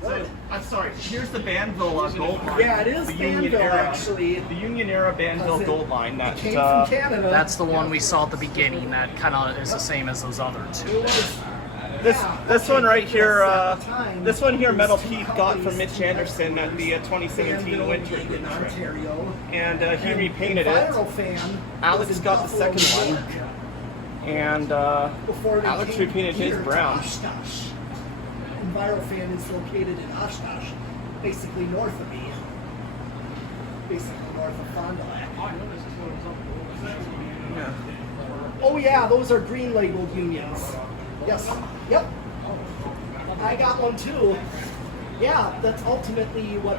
So, I'm sorry. Here's the Banville gold mine. Yeah, it is the Union Banville, era, actually. The Union era Banville It gold mine. That came from Canada. That's the one we saw at the beginning. That kind of is the same as those other 2. this one right here. This one here, MetalPete got from Mitch Anderson at the 2017 Winter in Trip, Ontario. and he repainted it. Viral fan. Alex was in got the Buffalo, second New one. York, And Before they Alex came repainted his here to brown. Oshkosh. And Viral fan is located in Oshkosh, basically north of me. Basically north of Fond du Lac. Yeah. Oh yeah, those are green labeled unions. Yes. Yep. I got one too. Yeah, that's ultimately what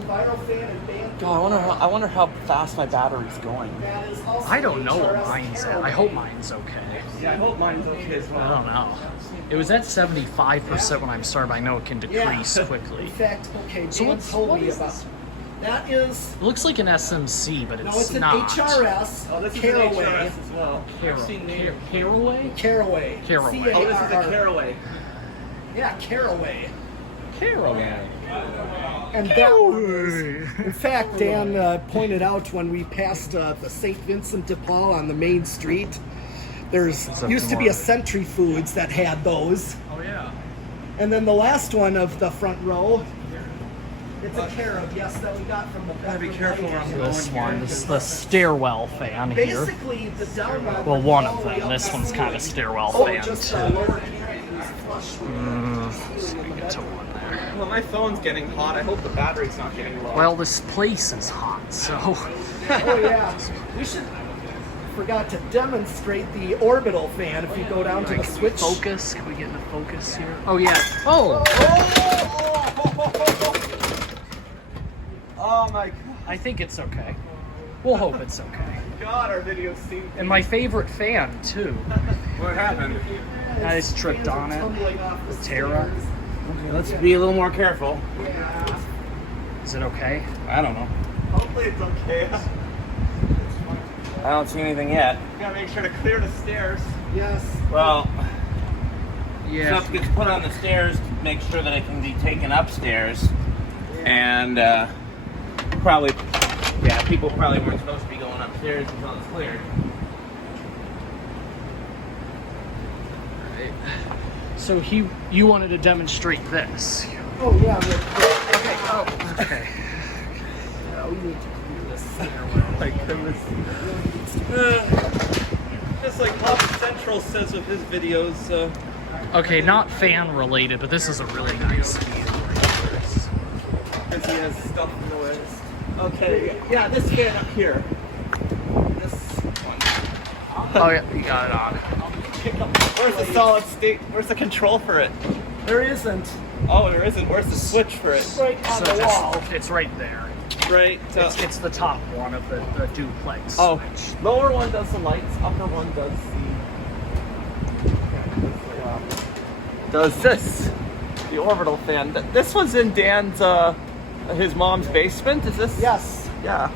EnviroFan and Band. God, I wonder how fast my battery's going. That is also I don't know what HRS mine's at. I Caraway. hope mine's okay. Yeah, I hope mine's okay as I well. don't know. It was at 75% when I started, but I know it can Yeah. decrease quickly. In fact, okay, So Dan what told me is about this? that is It looks like an SMC, but no, it's it's an not. HRS Oh, this is an Caraway. HRS as well. I've seen these. Caraway? Caraway. Caraway. Oh, this is a C-A-R-R. Caraway. Yeah, Caraway. Caraway. And that one is, in fact, Dan pointed out when we passed the St. Vincent de Paul on the main street, there's used to be a Century Foods that had those. Oh yeah. And then the last one of the front row, it's a carob, yes, that we got from the Gotta be careful where I'm going. This one, this is the stairwell fan here. Basically, the down one. Well, one of all the way them. up This one's that kind of stairwell Oh, fan just too. lower canopy was flush with So we get to one there. Well, my phone's getting hot. I hope the battery's not getting low. Well, this place is hot, so Oh yeah, we should. Forgot to demonstrate the Orbital fan. If you go down to the switch. focus. Can we get into focus here? Oh yeah. Oh, Oh my I think it's okay. We'll hope it's okay. God, our videos seem. And my favorite fan too. What happened? I just tripped on it. Tumbling off the Terra. Okay, let's be a little more careful. Yeah. Is it okay? I don't know. Hopefully it's okay. I don't see anything yet. You gotta make sure to clear the stairs. Yes. Well, Yeah. stuff gets put on the stairs to make sure that it can be taken upstairs. And probably, yeah, people probably weren't supposed to be going upstairs until it's cleared. So you wanted to demonstrate this. Oh yeah. Real quick. Okay. Oh. Okay. Yeah, we need to clear this. My goodness. Just like Hobby Central says with his videos. Okay, not fan related, but this is a really nice view. Because he has stuff in the way. Okay, yeah, this fan up here. This one. Oh yeah, you got it on. Where's the solid state? Where's the control for it? There isn't. Oh, there isn't. Where's the switch for it? Right on So the wall. it's right there. Right. It's the top one of the duplex. Oh, switch. lower one does the lights, upper one does the. does this. The Orbital fan. This was in Dan's, his mom's basement. Is this? Yes. Yeah.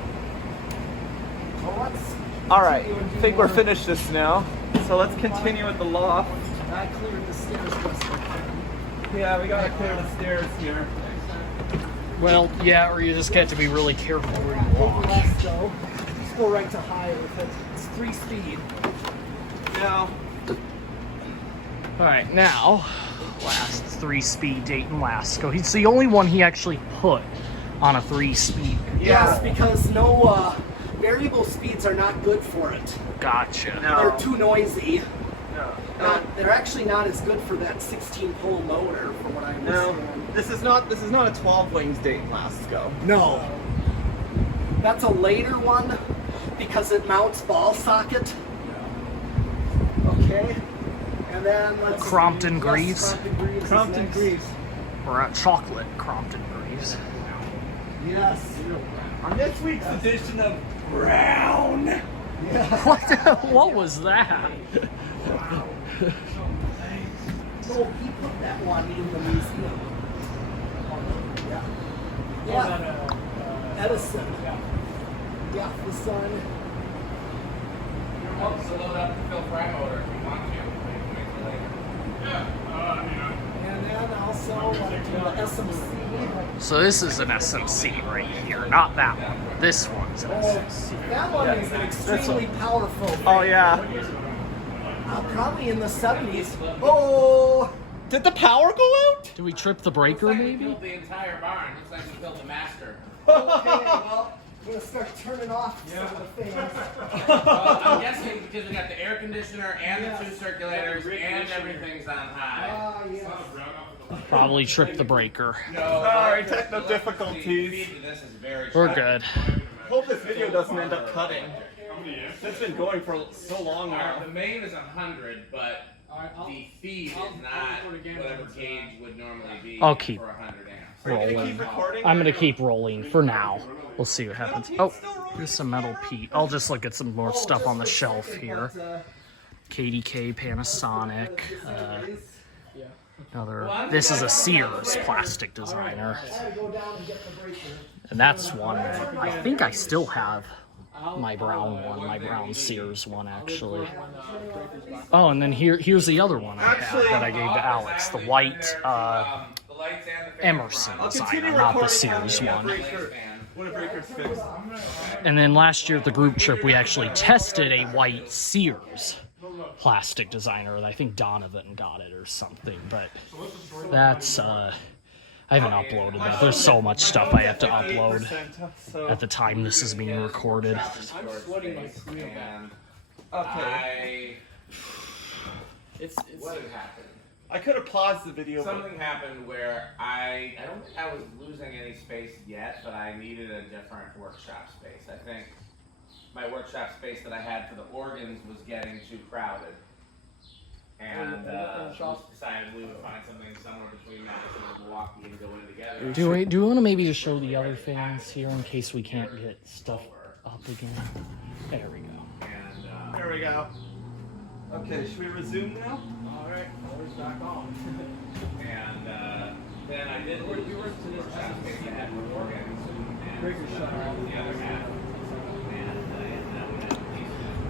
Well, let's All right. continue and do I think we're more. finished this now. So let's continue with the loft. I cleared the stairs just for fun. Yeah, we gotta clear the stairs here. Well, yeah, or you just get to be really careful where you walk. Less though. Just go right to higher with it. It's 3-speed. Now, All right, now, last 3-speed Dayton Lasco. He's the only one he actually put on a 3-speed. Yes, because no variable speeds are not good for it. Gotcha. No. They're too noisy. no. They're actually not as good for that 16-pole motor, from what I No, understand. this is not a 12 wings Dayton Lasco. No. That's a later one because it mounts ball socket. Okay. And then let's Crompton yes, Greaves. Crompton Greaves. is Crompton next. Greaves. Or a chocolate Crompton Greaves. Yes. On this week's edition of Brown. What was that? So he put that one in the museum. Yeah. Yeah. Edison. Yeah, the Sun. So load up the Phil Fry motor if you want to. And then also the SMC. So this is an SMC right here, not that one. This one's an SMC. That one is an extremely powerful. Oh yeah. Probably in the 70s. Oh! Did the power go out? Do we trip the breaker We maybe? built the entire barn. Looks like we built the master. Okay, well, I'm gonna start turning off some of the things. Well, I'm guessing because we got the air conditioner and the 2 circulators and everything's on high. Ah, yes. Probably trip the breaker. Sorry, technical difficulties. Feed to this is very We're sharp. good. Hope this video doesn't end up cutting. It's been going for so long now. The main is 100, but the feed is not whatever gauge would normally be I'll keep for 100 amps. Are you gonna rolling. keep recording? I'm gonna keep rolling for now. We'll see what happens. Oh, here's some MetalPete. I'll just look at some more stuff on the shelf here. KDK, Panasonic. Another. This is a Sears plastic designer, I gotta go down and get the breaker. and that's one that I think I still have. My brown one, my brown Sears one, actually. Oh, and then here's the other one I have that I gave to Alex, the white The lights and the Emerson I'll designer, continue not the recording Sears when the one. breaker- when the breaker's fixed. And then last year at the group trip, we actually tested a white Sears plastic designer, and I think Donovan got it or something. But that's I haven't uploaded that. There's so much stuff I have to upload at the time this is being recorded. and Okay. what had happened? I could have paused the video. but- Something happened where I don't think I was losing any space yet, but I needed a different workshop space. I think my workshop space that I had for the organs was getting too crowded. And we decided we would find something somewhere between Madison and Milwaukee and go in together. Do we want to maybe just show the other fans here in case we can't get stuff up again? There we go. And There we go. Okay, should we resume now? Alright, always back on. and then I did lose the workshop space I had for organs and Breaker shut off. the other half.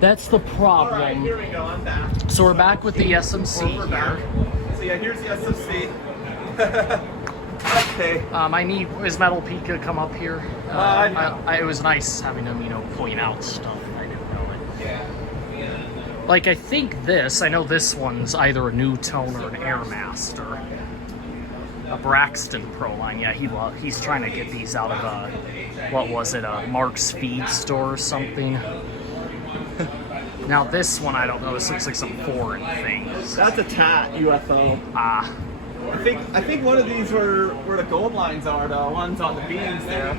That's the Alright, problem. here we go, I'm back. So we're back with the SMC We're back. here. So yeah, here's the SMC. Okay. I need, is MetalPete gonna come up here? It was nice having him, point out stuff. I didn't know it. Like, I think this, I know this one's either a New Tone or an Airmaster. A Braxton Pro line, yeah, he's trying to get these out of what was it, a Mark's Feed store or something. Now this one, I don't know, this looks like some foreign thing. That's a TAT UFO. Ah, I think one of these were where the gold lines are, the ones on the beams there.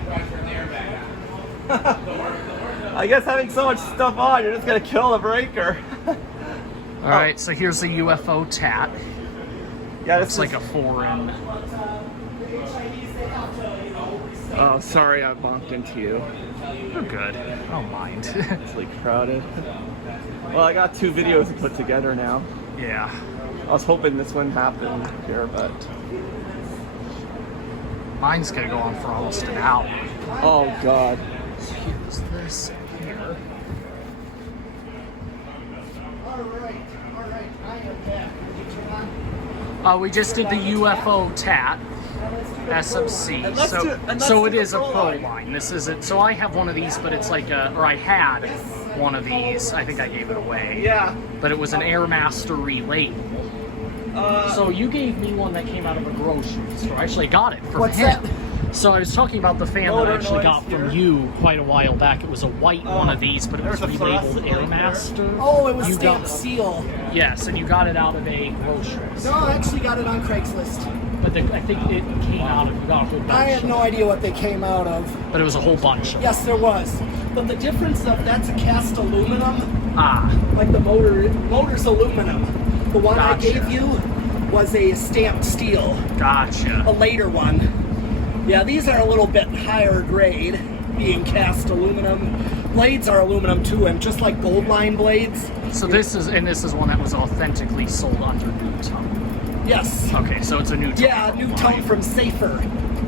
I guess having so much stuff on, you're just gonna kill the breaker. alright, so here's the UFO TAT. Yeah, It's like a foreign. Oh, sorry, I bumped into you. You're good. I don't mind. It's like crowded. Well, I got 2 videos to put together now. Yeah. was hoping this wouldn't happen here, but Mine's gonna go on for almost an hour. oh god. So here's this here. All right, I am back. Did you turn on? We just did the UFO tat. SMC. And let's So, do- and let's so do it the is a pro pro line. line. This isn't. So I have one of these, but it's like or I had one of these. I think I gave it away. Yeah. But it was an Airmaster relatable. So you gave me one that came out of a grocery store. I actually got it from What's him. that? So I was talking about the fan that Motor I actually noise got from here. you quite a while back. It was a white one of these, but it was there's a relabeled fluorescent light Airmaster. Oh, it was You stamped got- seal. Yes, and you got it out of a grocery No, store. I actually got it on Craigslist. But I think it came out of, you got a whole bunch I had of no idea what they came out of. But it was a whole bunch of them. Yes, there was. But the difference of that's a cast aluminum, Ah, like the motor's aluminum. The one I Gotcha. gave you was a stamped steel, a gotcha. later one. Yeah, these are a little bit higher grade, being cast aluminum. Blades are aluminum too, and just like gold line blades. So this is one that was authentically sold under Newtone. Yes. Okay, so it's a Newtone. Yeah, Pro Newtone line. from Safer.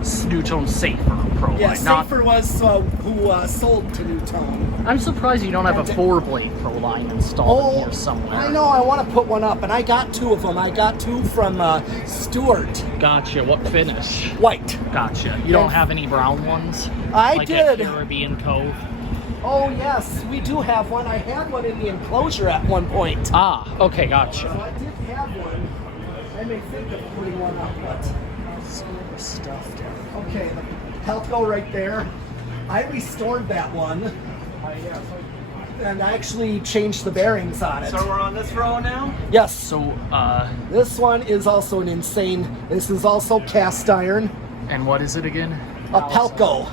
Newtone Safer Pro Yeah, line. Not, Safer was who sold to Newtone. I'm surprised you don't have a 4-blade Pro line installed in here somewhere. I know. I want to put one up, and I got 2 of them. I got 2 from Stewart. Gotcha. What finish? White. Gotcha. You don't have any brown ones? I like did. At Caribbean Cove? Oh yes, we do have one. I had one in the enclosure at one point. Ah, okay, So gotcha. I did have one. I may think of putting one up, but Some more stuff down. okay. The Pelco right there. I restored that one, and I actually changed the bearings on it. So we're on this row now? Yes. So, This one is also an insane. This is also cast iron. and what is it again? A Pelco.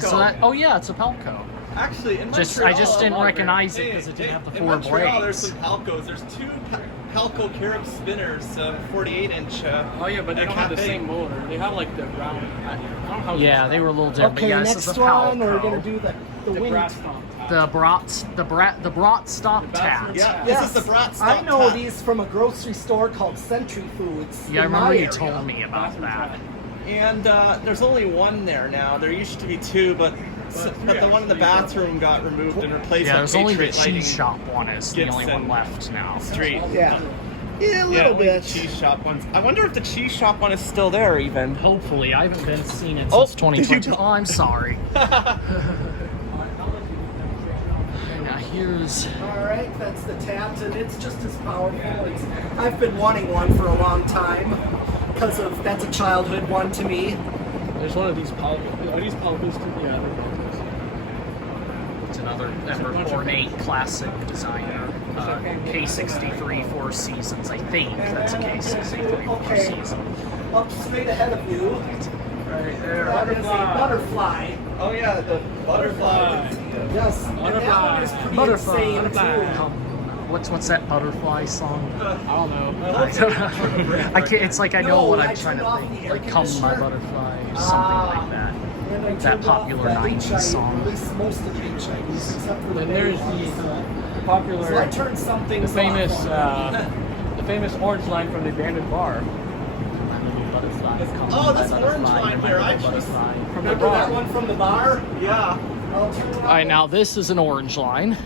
So that, oh yeah, it's a Pelco. Actually, in I just Montreal, didn't recognize it because it didn't have the in 4 Montreal, there's blades. some Palcos. There's 2 Palco Carib spinners, 48-inch. Oh yeah, but they don't have the same motor. They have like the round. I don't know how. Yeah, they were a little different. Okay, but yeah, this is next a one Pelco. we're gonna do the the wing. brass top. The brat stop tat. Yeah, Yes, this is the Brat Stop I know Tap. these from a grocery store called Century Foods. Yeah, I in remember my you area. told me about that. And there's only one there now. There used to be 2, but the one in the bathroom got removed and replaced Yeah, with there's only the Patriot Lighting cheese shop one is the only Gibson one left now. Street. Yeah. Yeah, a little Yeah, only bit. the cheese shop ones. I wonder if the cheese shop one is still there even. Hopefully, I haven't been seen it Oh, since did you 2020. just- Oh, I'm sorry. Now here's All right, that's the tabs, and it's just as powerful. I've been wanting one for a long time because of that's a childhood one to me. There's one of these Palcos. Are these Palcos too? Yeah. it's another ornate classic designer. K63 4 Seasons. I think that's a K63 4 Okay. Seasons. Up straight ahead of you, Right there. that is a butterfly. Oh yeah, the butterfly. Yes, and that one is pretty insane too. What's that butterfly song? I don't know. I don't know. I can't. It's like I know No, what I I'm trying turned off to the think. air Like "Come My conditioner. Butterfly" or something like that. And I That turned off popular the 90s HID, song. At least most of the HIDs, except for the Then there's main the ones. popular, So I turned something the famous, off. the famous orange line from the abandoned bar. Oh, this orange line here. I actually From the Remember that bar. one from the bar? yeah. I'll turn it All right, now this is an orange line.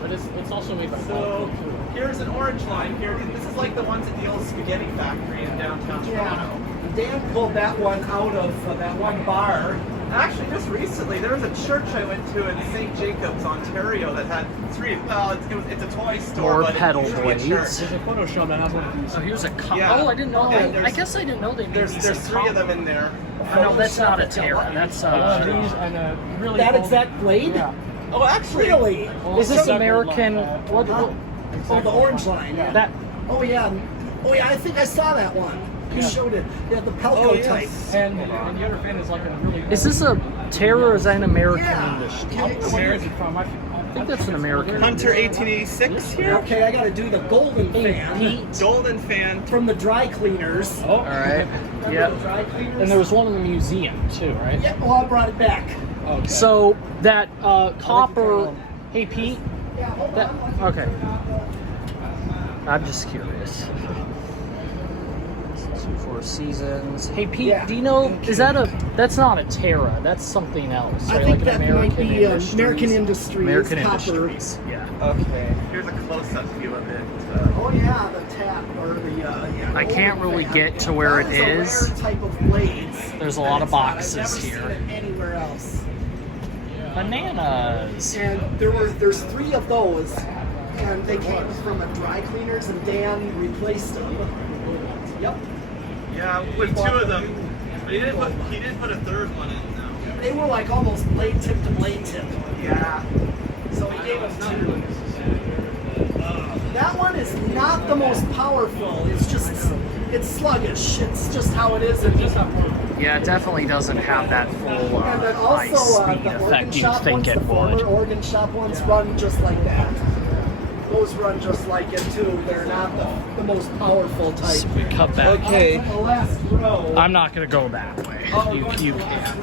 But it's also made by So Palco too. here's an orange line here. This is like the ones at the old spaghetti factory in downtown Toronto. Yeah. Dan pulled that one out of that one bar. Actually, just recently, there was a church I went to in St. Jacobs, Ontario, that had 3. Well, it's a toy store, More but pedal it used to be a blades. church. There's a photo show that has one of these. So here's a cup. Yeah. Oh, I didn't know Yeah, that. there's- I guess I didn't know they made There's these in 3 of them copper. in there. No, that's not a Terra. That's One of these and a really That old- exact blade? Yeah. Oh, actually, Really? Is this Exactly American? like that. What? Oh, the orange line. Yeah. That? Oh yeah. Oh yeah, I think I saw that one. You showed it. Yeah, the Pelco Oh, yes. type. And the other fan is like a really. Is this a Terra or is that an American Yeah. English? Where is it from? I think that's an American. Hunter 1886 here. Okay, I gotta do the golden fan Pete. Golden fan. from the dry cleaners. Oh. All right. Remember Yep. the dry cleaners? And there was one in the museum too, right? Yeah, well, I brought it back. Okay. So that copper. Hey Pete. Yeah, hold That, on. okay. I'm just curious. Four Seasons. Hey Pete, Yeah. do you know, is that that's not a Terra, that's something else, right? I think like that an might American be Industries. American Industries. American copper. Industries, yeah. Okay, here's a close-up view of it. Oh yeah, the tap or the yeah. I can't really fan. get to where That it is. is. A rare type of blades. There's a lot of I've boxes never here. Seen it anywhere else. Bananas. And there's 3 of those, and they came from a dry cleaners, and Dan replaced them. Yep. Yeah, with 2 of them. But he didn't put a third one in though. They were like almost blade tip to blade tip. Yeah. So he gave us 2. That one is not the most powerful. It's sluggish. It's just how it is. Yeah, it definitely doesn't have that full And then high also speed the organ effect you'd shop think ones, it the former would. organ shop ones run just like that. Those run just like it too. They're not the most powerful type. So we cut back. Okay. On the last row. I'm not gonna go that way. You can.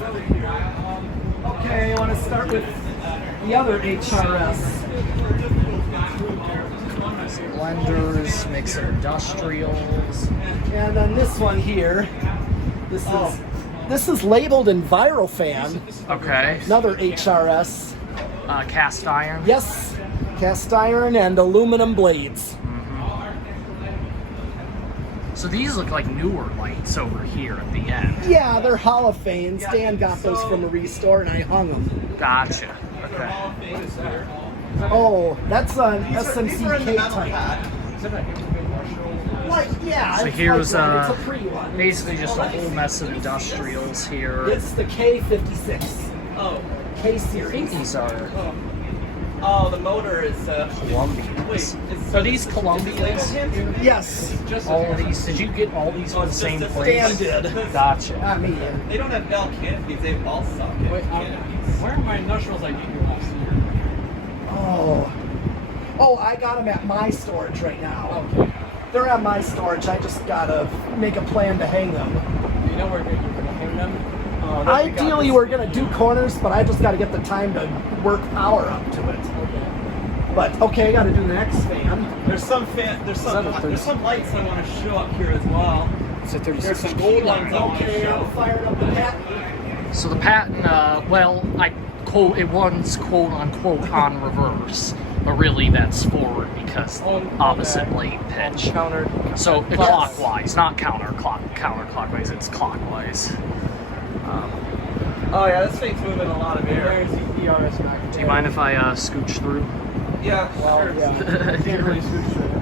Okay, I want to start with the other HRS. Blenders, mix of industrials. And then this one here. This is labeled Envirofan. Okay. Another HRS. Cast iron. Yes, cast iron and aluminum blades. So these look like newer lights over here at the end. Yeah, they're Hall of Fames. Dan got those from a restore and I hung them. Gotcha. Okay. Oh, that's an SMC These are in the K metal type. pad. Like, yeah, So it's here's like that. It's a pre one. basically just a whole mess of industrials here. It's the K56. Oh. K I think series. these are Oh, the motor is Columbians. Are these Columbians? Yes, All of these? Did you get all these from the same Dan place? did. Gotcha. I mean, They don't have bell canopies, they have ball socket canopies. Where are my industrials I get here last year? oh, I got them at my storage right now. Okay. They're at my storage. I just gotta make a plan to hang them. Do you know where you're gonna hang them? Ideally, we're gonna do corners, but I just gotta get the time to work power up to it. But okay, I gotta do the next fan. There's some lights I want to show up here as well. It's a There's some gold ones I want to Okay, I'm show. firing up the patent. So the patent, well, I quote it runs quote unquote on reverse, but really that's forward because opposite blade pitch. Counter. So clockwise, not counterclockwise. It's clockwise. Oh yeah, this thing's moving a lot of air. There's the ERS back. Do you mind if I scooch through? Yeah, sure. Yeah. Can't really switch through.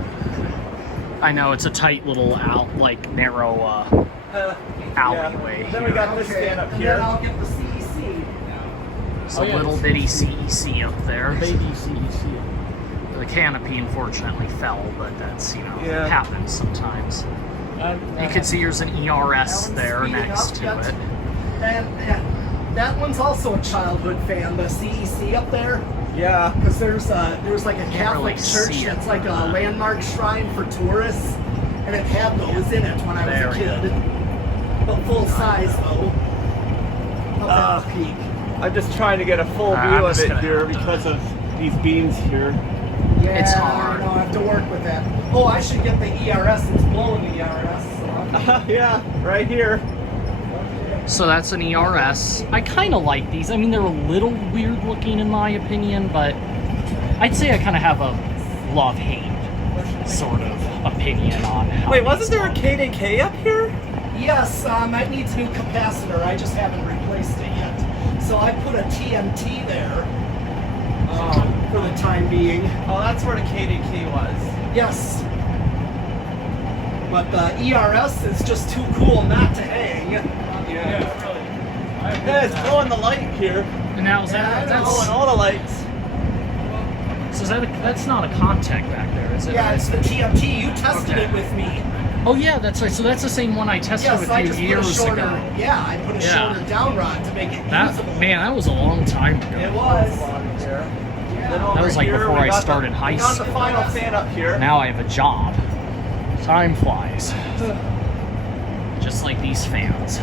I know it's a tight little narrow alleyway. Then we got this stand up And here. then I'll get the CEC. It's a little bitty CEC up there. Baby CEC. The canopy unfortunately fell, but that's Yeah. happens sometimes. You can see there's an ERS there Speeding next up to yet. it. And that one's also a childhood fan, the CEC up there. Yeah. Because there's like a Catholic really church see it that's like from a that. landmark shrine for tourists, and it had those in it when I There was a we go. kid. But full size though. Up at the peak. I'm just trying to get a full I'm view of just it gonna here have to- because of these beams here. Yeah, It's hard. I know, I have to work with that. Oh, I should get the ERS. It's blowing the ERS. So Yeah, right here. So that's an ERS. I kind of like these. I mean, they're a little weird looking in my opinion, but I'd say I kind of have a love-hate sort of opinion on how Wait, wasn't these there a look. KDK up here? yes, that needs a new capacitor. I just haven't replaced it yet. So I put a TMT there for the time being. Oh, that's where the KDK was. Yes. But the ERS is just too cool not to hang. Yeah, really. Yeah, it's blowing the light here. And now is that Blowing all the lights. that's not a contact back there, is it? Yeah, it's the TMT. You tested Okay. it with me. Oh yeah, that's right. So that's the same one I tested Yes, with I you just put a years shorter. ago. Yeah, I put a Yeah. shorter down rod to make it That usable. man, that was a long time ago. It was. That was like before I started high We got school. the final fan up here. Now I have a job. Time flies. Just like these fans.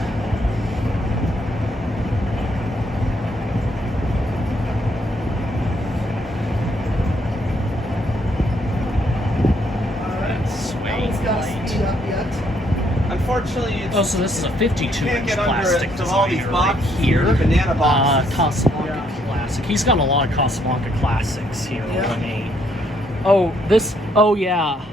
That Sway one's got to light. speed up yet. Unfortunately, Oh, so this is a 52-inch Can't get under plastic it, so all these designer right boxes, here. banana boxes. Casablanca Classic. He's got a lot of Casablanca Classics here Yeah. on me. Oh, this. Oh, yeah.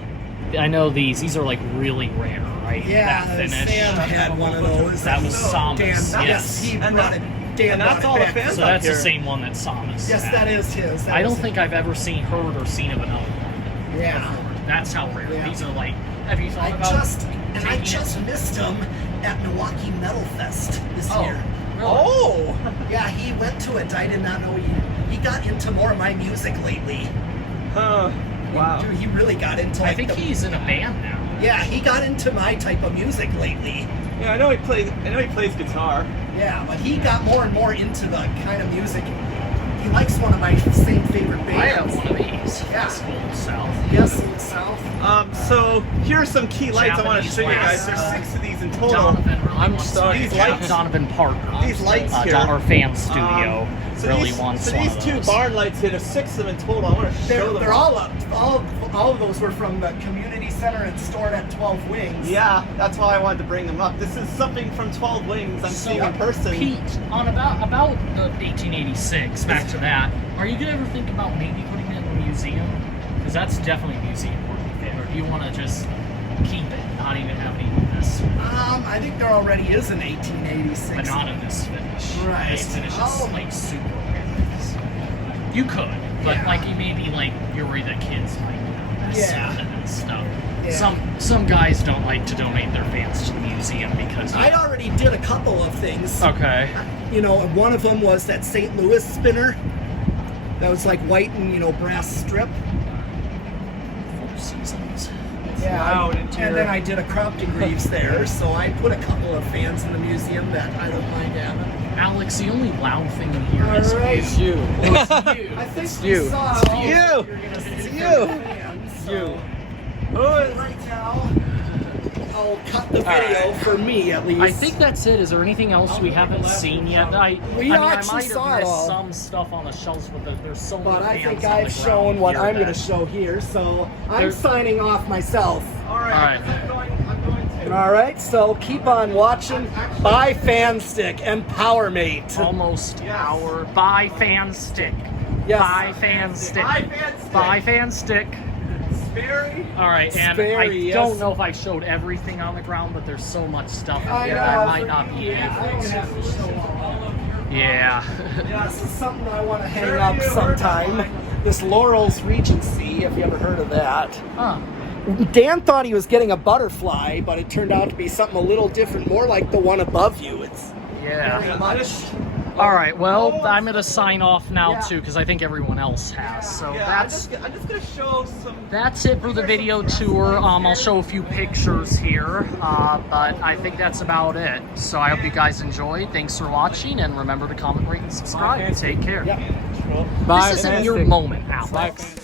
I know these. These are like really rare, right? Yeah, That finish. Sam had one of those. That was Samus. Dan, Yes. he And brought that- it. Dan and that's brought all it the back. fans So up that's the here. same one that Samus. Yes, had. that is his. That I don't is think I've ever seen, heard, or seen of another one. Yeah. That's how rare. Yeah. These are like. Have you thought I about? just taking it- missed him at Milwaukee Metal Fest this Oh, year. really? Oh! Yeah, he went to it. I did not know he got into more of my music lately. Huh. Wow. Dude, he really got into I like think he's in a band now. Yeah, he got into my type of music lately. Yeah, I know he plays guitar. Yeah, but he got more and more into the kind of music. He likes one of my same favorite bands. I have one of these. Yeah. It's Old South. Yes, South. So here are some key lights I want to Japanese show you guys. lights. There's 6 of these in total. Donovan really I'm wants sorry. to These get lights. Donovan Parker. These lights here. Our fan studio So really these, wants so one these of two those. barn lights here. There's 6 of them in total. I want to show them. They're all up. All of those were from the community center and stored at 12 Wings. Yeah, that's why I wanted to bring them up. This is something from 12 Wings. I'm seeing in person. Pete, on about the 1886, back to that, are you gonna ever think about maybe putting it in a museum? Because that's definitely museum worthy. Or do you want to just keep it, not even have any of this, I think there already is an 1886. but not in this finish? Right. This finish is Oh. like super rare. You could, but Yeah. like you maybe like you're worried that kids might mess Yeah. with it and stuff. Yeah. Some guys don't like to donate their fans to the museum because I already did a couple of things. okay. You know, one of them was that St. Louis spinner. That was like white and brass strip. Four Seasons. Yeah. Wow, And then I did a Crompton Greaves there, so I put a couple of fans in the museum that I don't mind having. Alex, the only loud thing in here is All right. you. you. I think we you. saw It's all you. you're gonna see It's from you. the fans, so You. Who is? right now, I'll cut the video for me at least. I think that's it. Is there anything else we haven't seen yet? I mean, I actually might saw have it missed all. some stuff on the shelves, but there's so many But I fans think on I've the shown ground what here I'm going to that- show here, so I'm There's- signing off myself. All right. All right. I'm going to. All right, so keep on watching. Buy Fan Stick and Powermate. Almost Yes. hour. Buy fan stick. Yes. Buy fan stick. Buy fan stick. Buy fan stick. Sperry. All right, and Sperry, I yes. don't know if I showed everything on the ground, but there's so much stuff in I here know, that I might not be I able don't to. have to show all. Yeah. Yeah, this is something I want to hang Where up have you heard sometime. of it? This Laurel's Regency, if you ever heard of that. Huh. Dan thought he was getting a butterfly, but it turned out to be something a little different, more like the one above you. It's Yeah. very much. All right. Well, I'm gonna sign off now Yeah. too, because I think everyone else has. So Yeah, that's I'm just gonna show some. that's it for the video tour. I'll show a few pictures here, but I think that's about it. So I hope you guys enjoyed. Thanks for watching, and remember to comment, rate, and subscribe. Take care. Yep. This isn't your moment, Alex.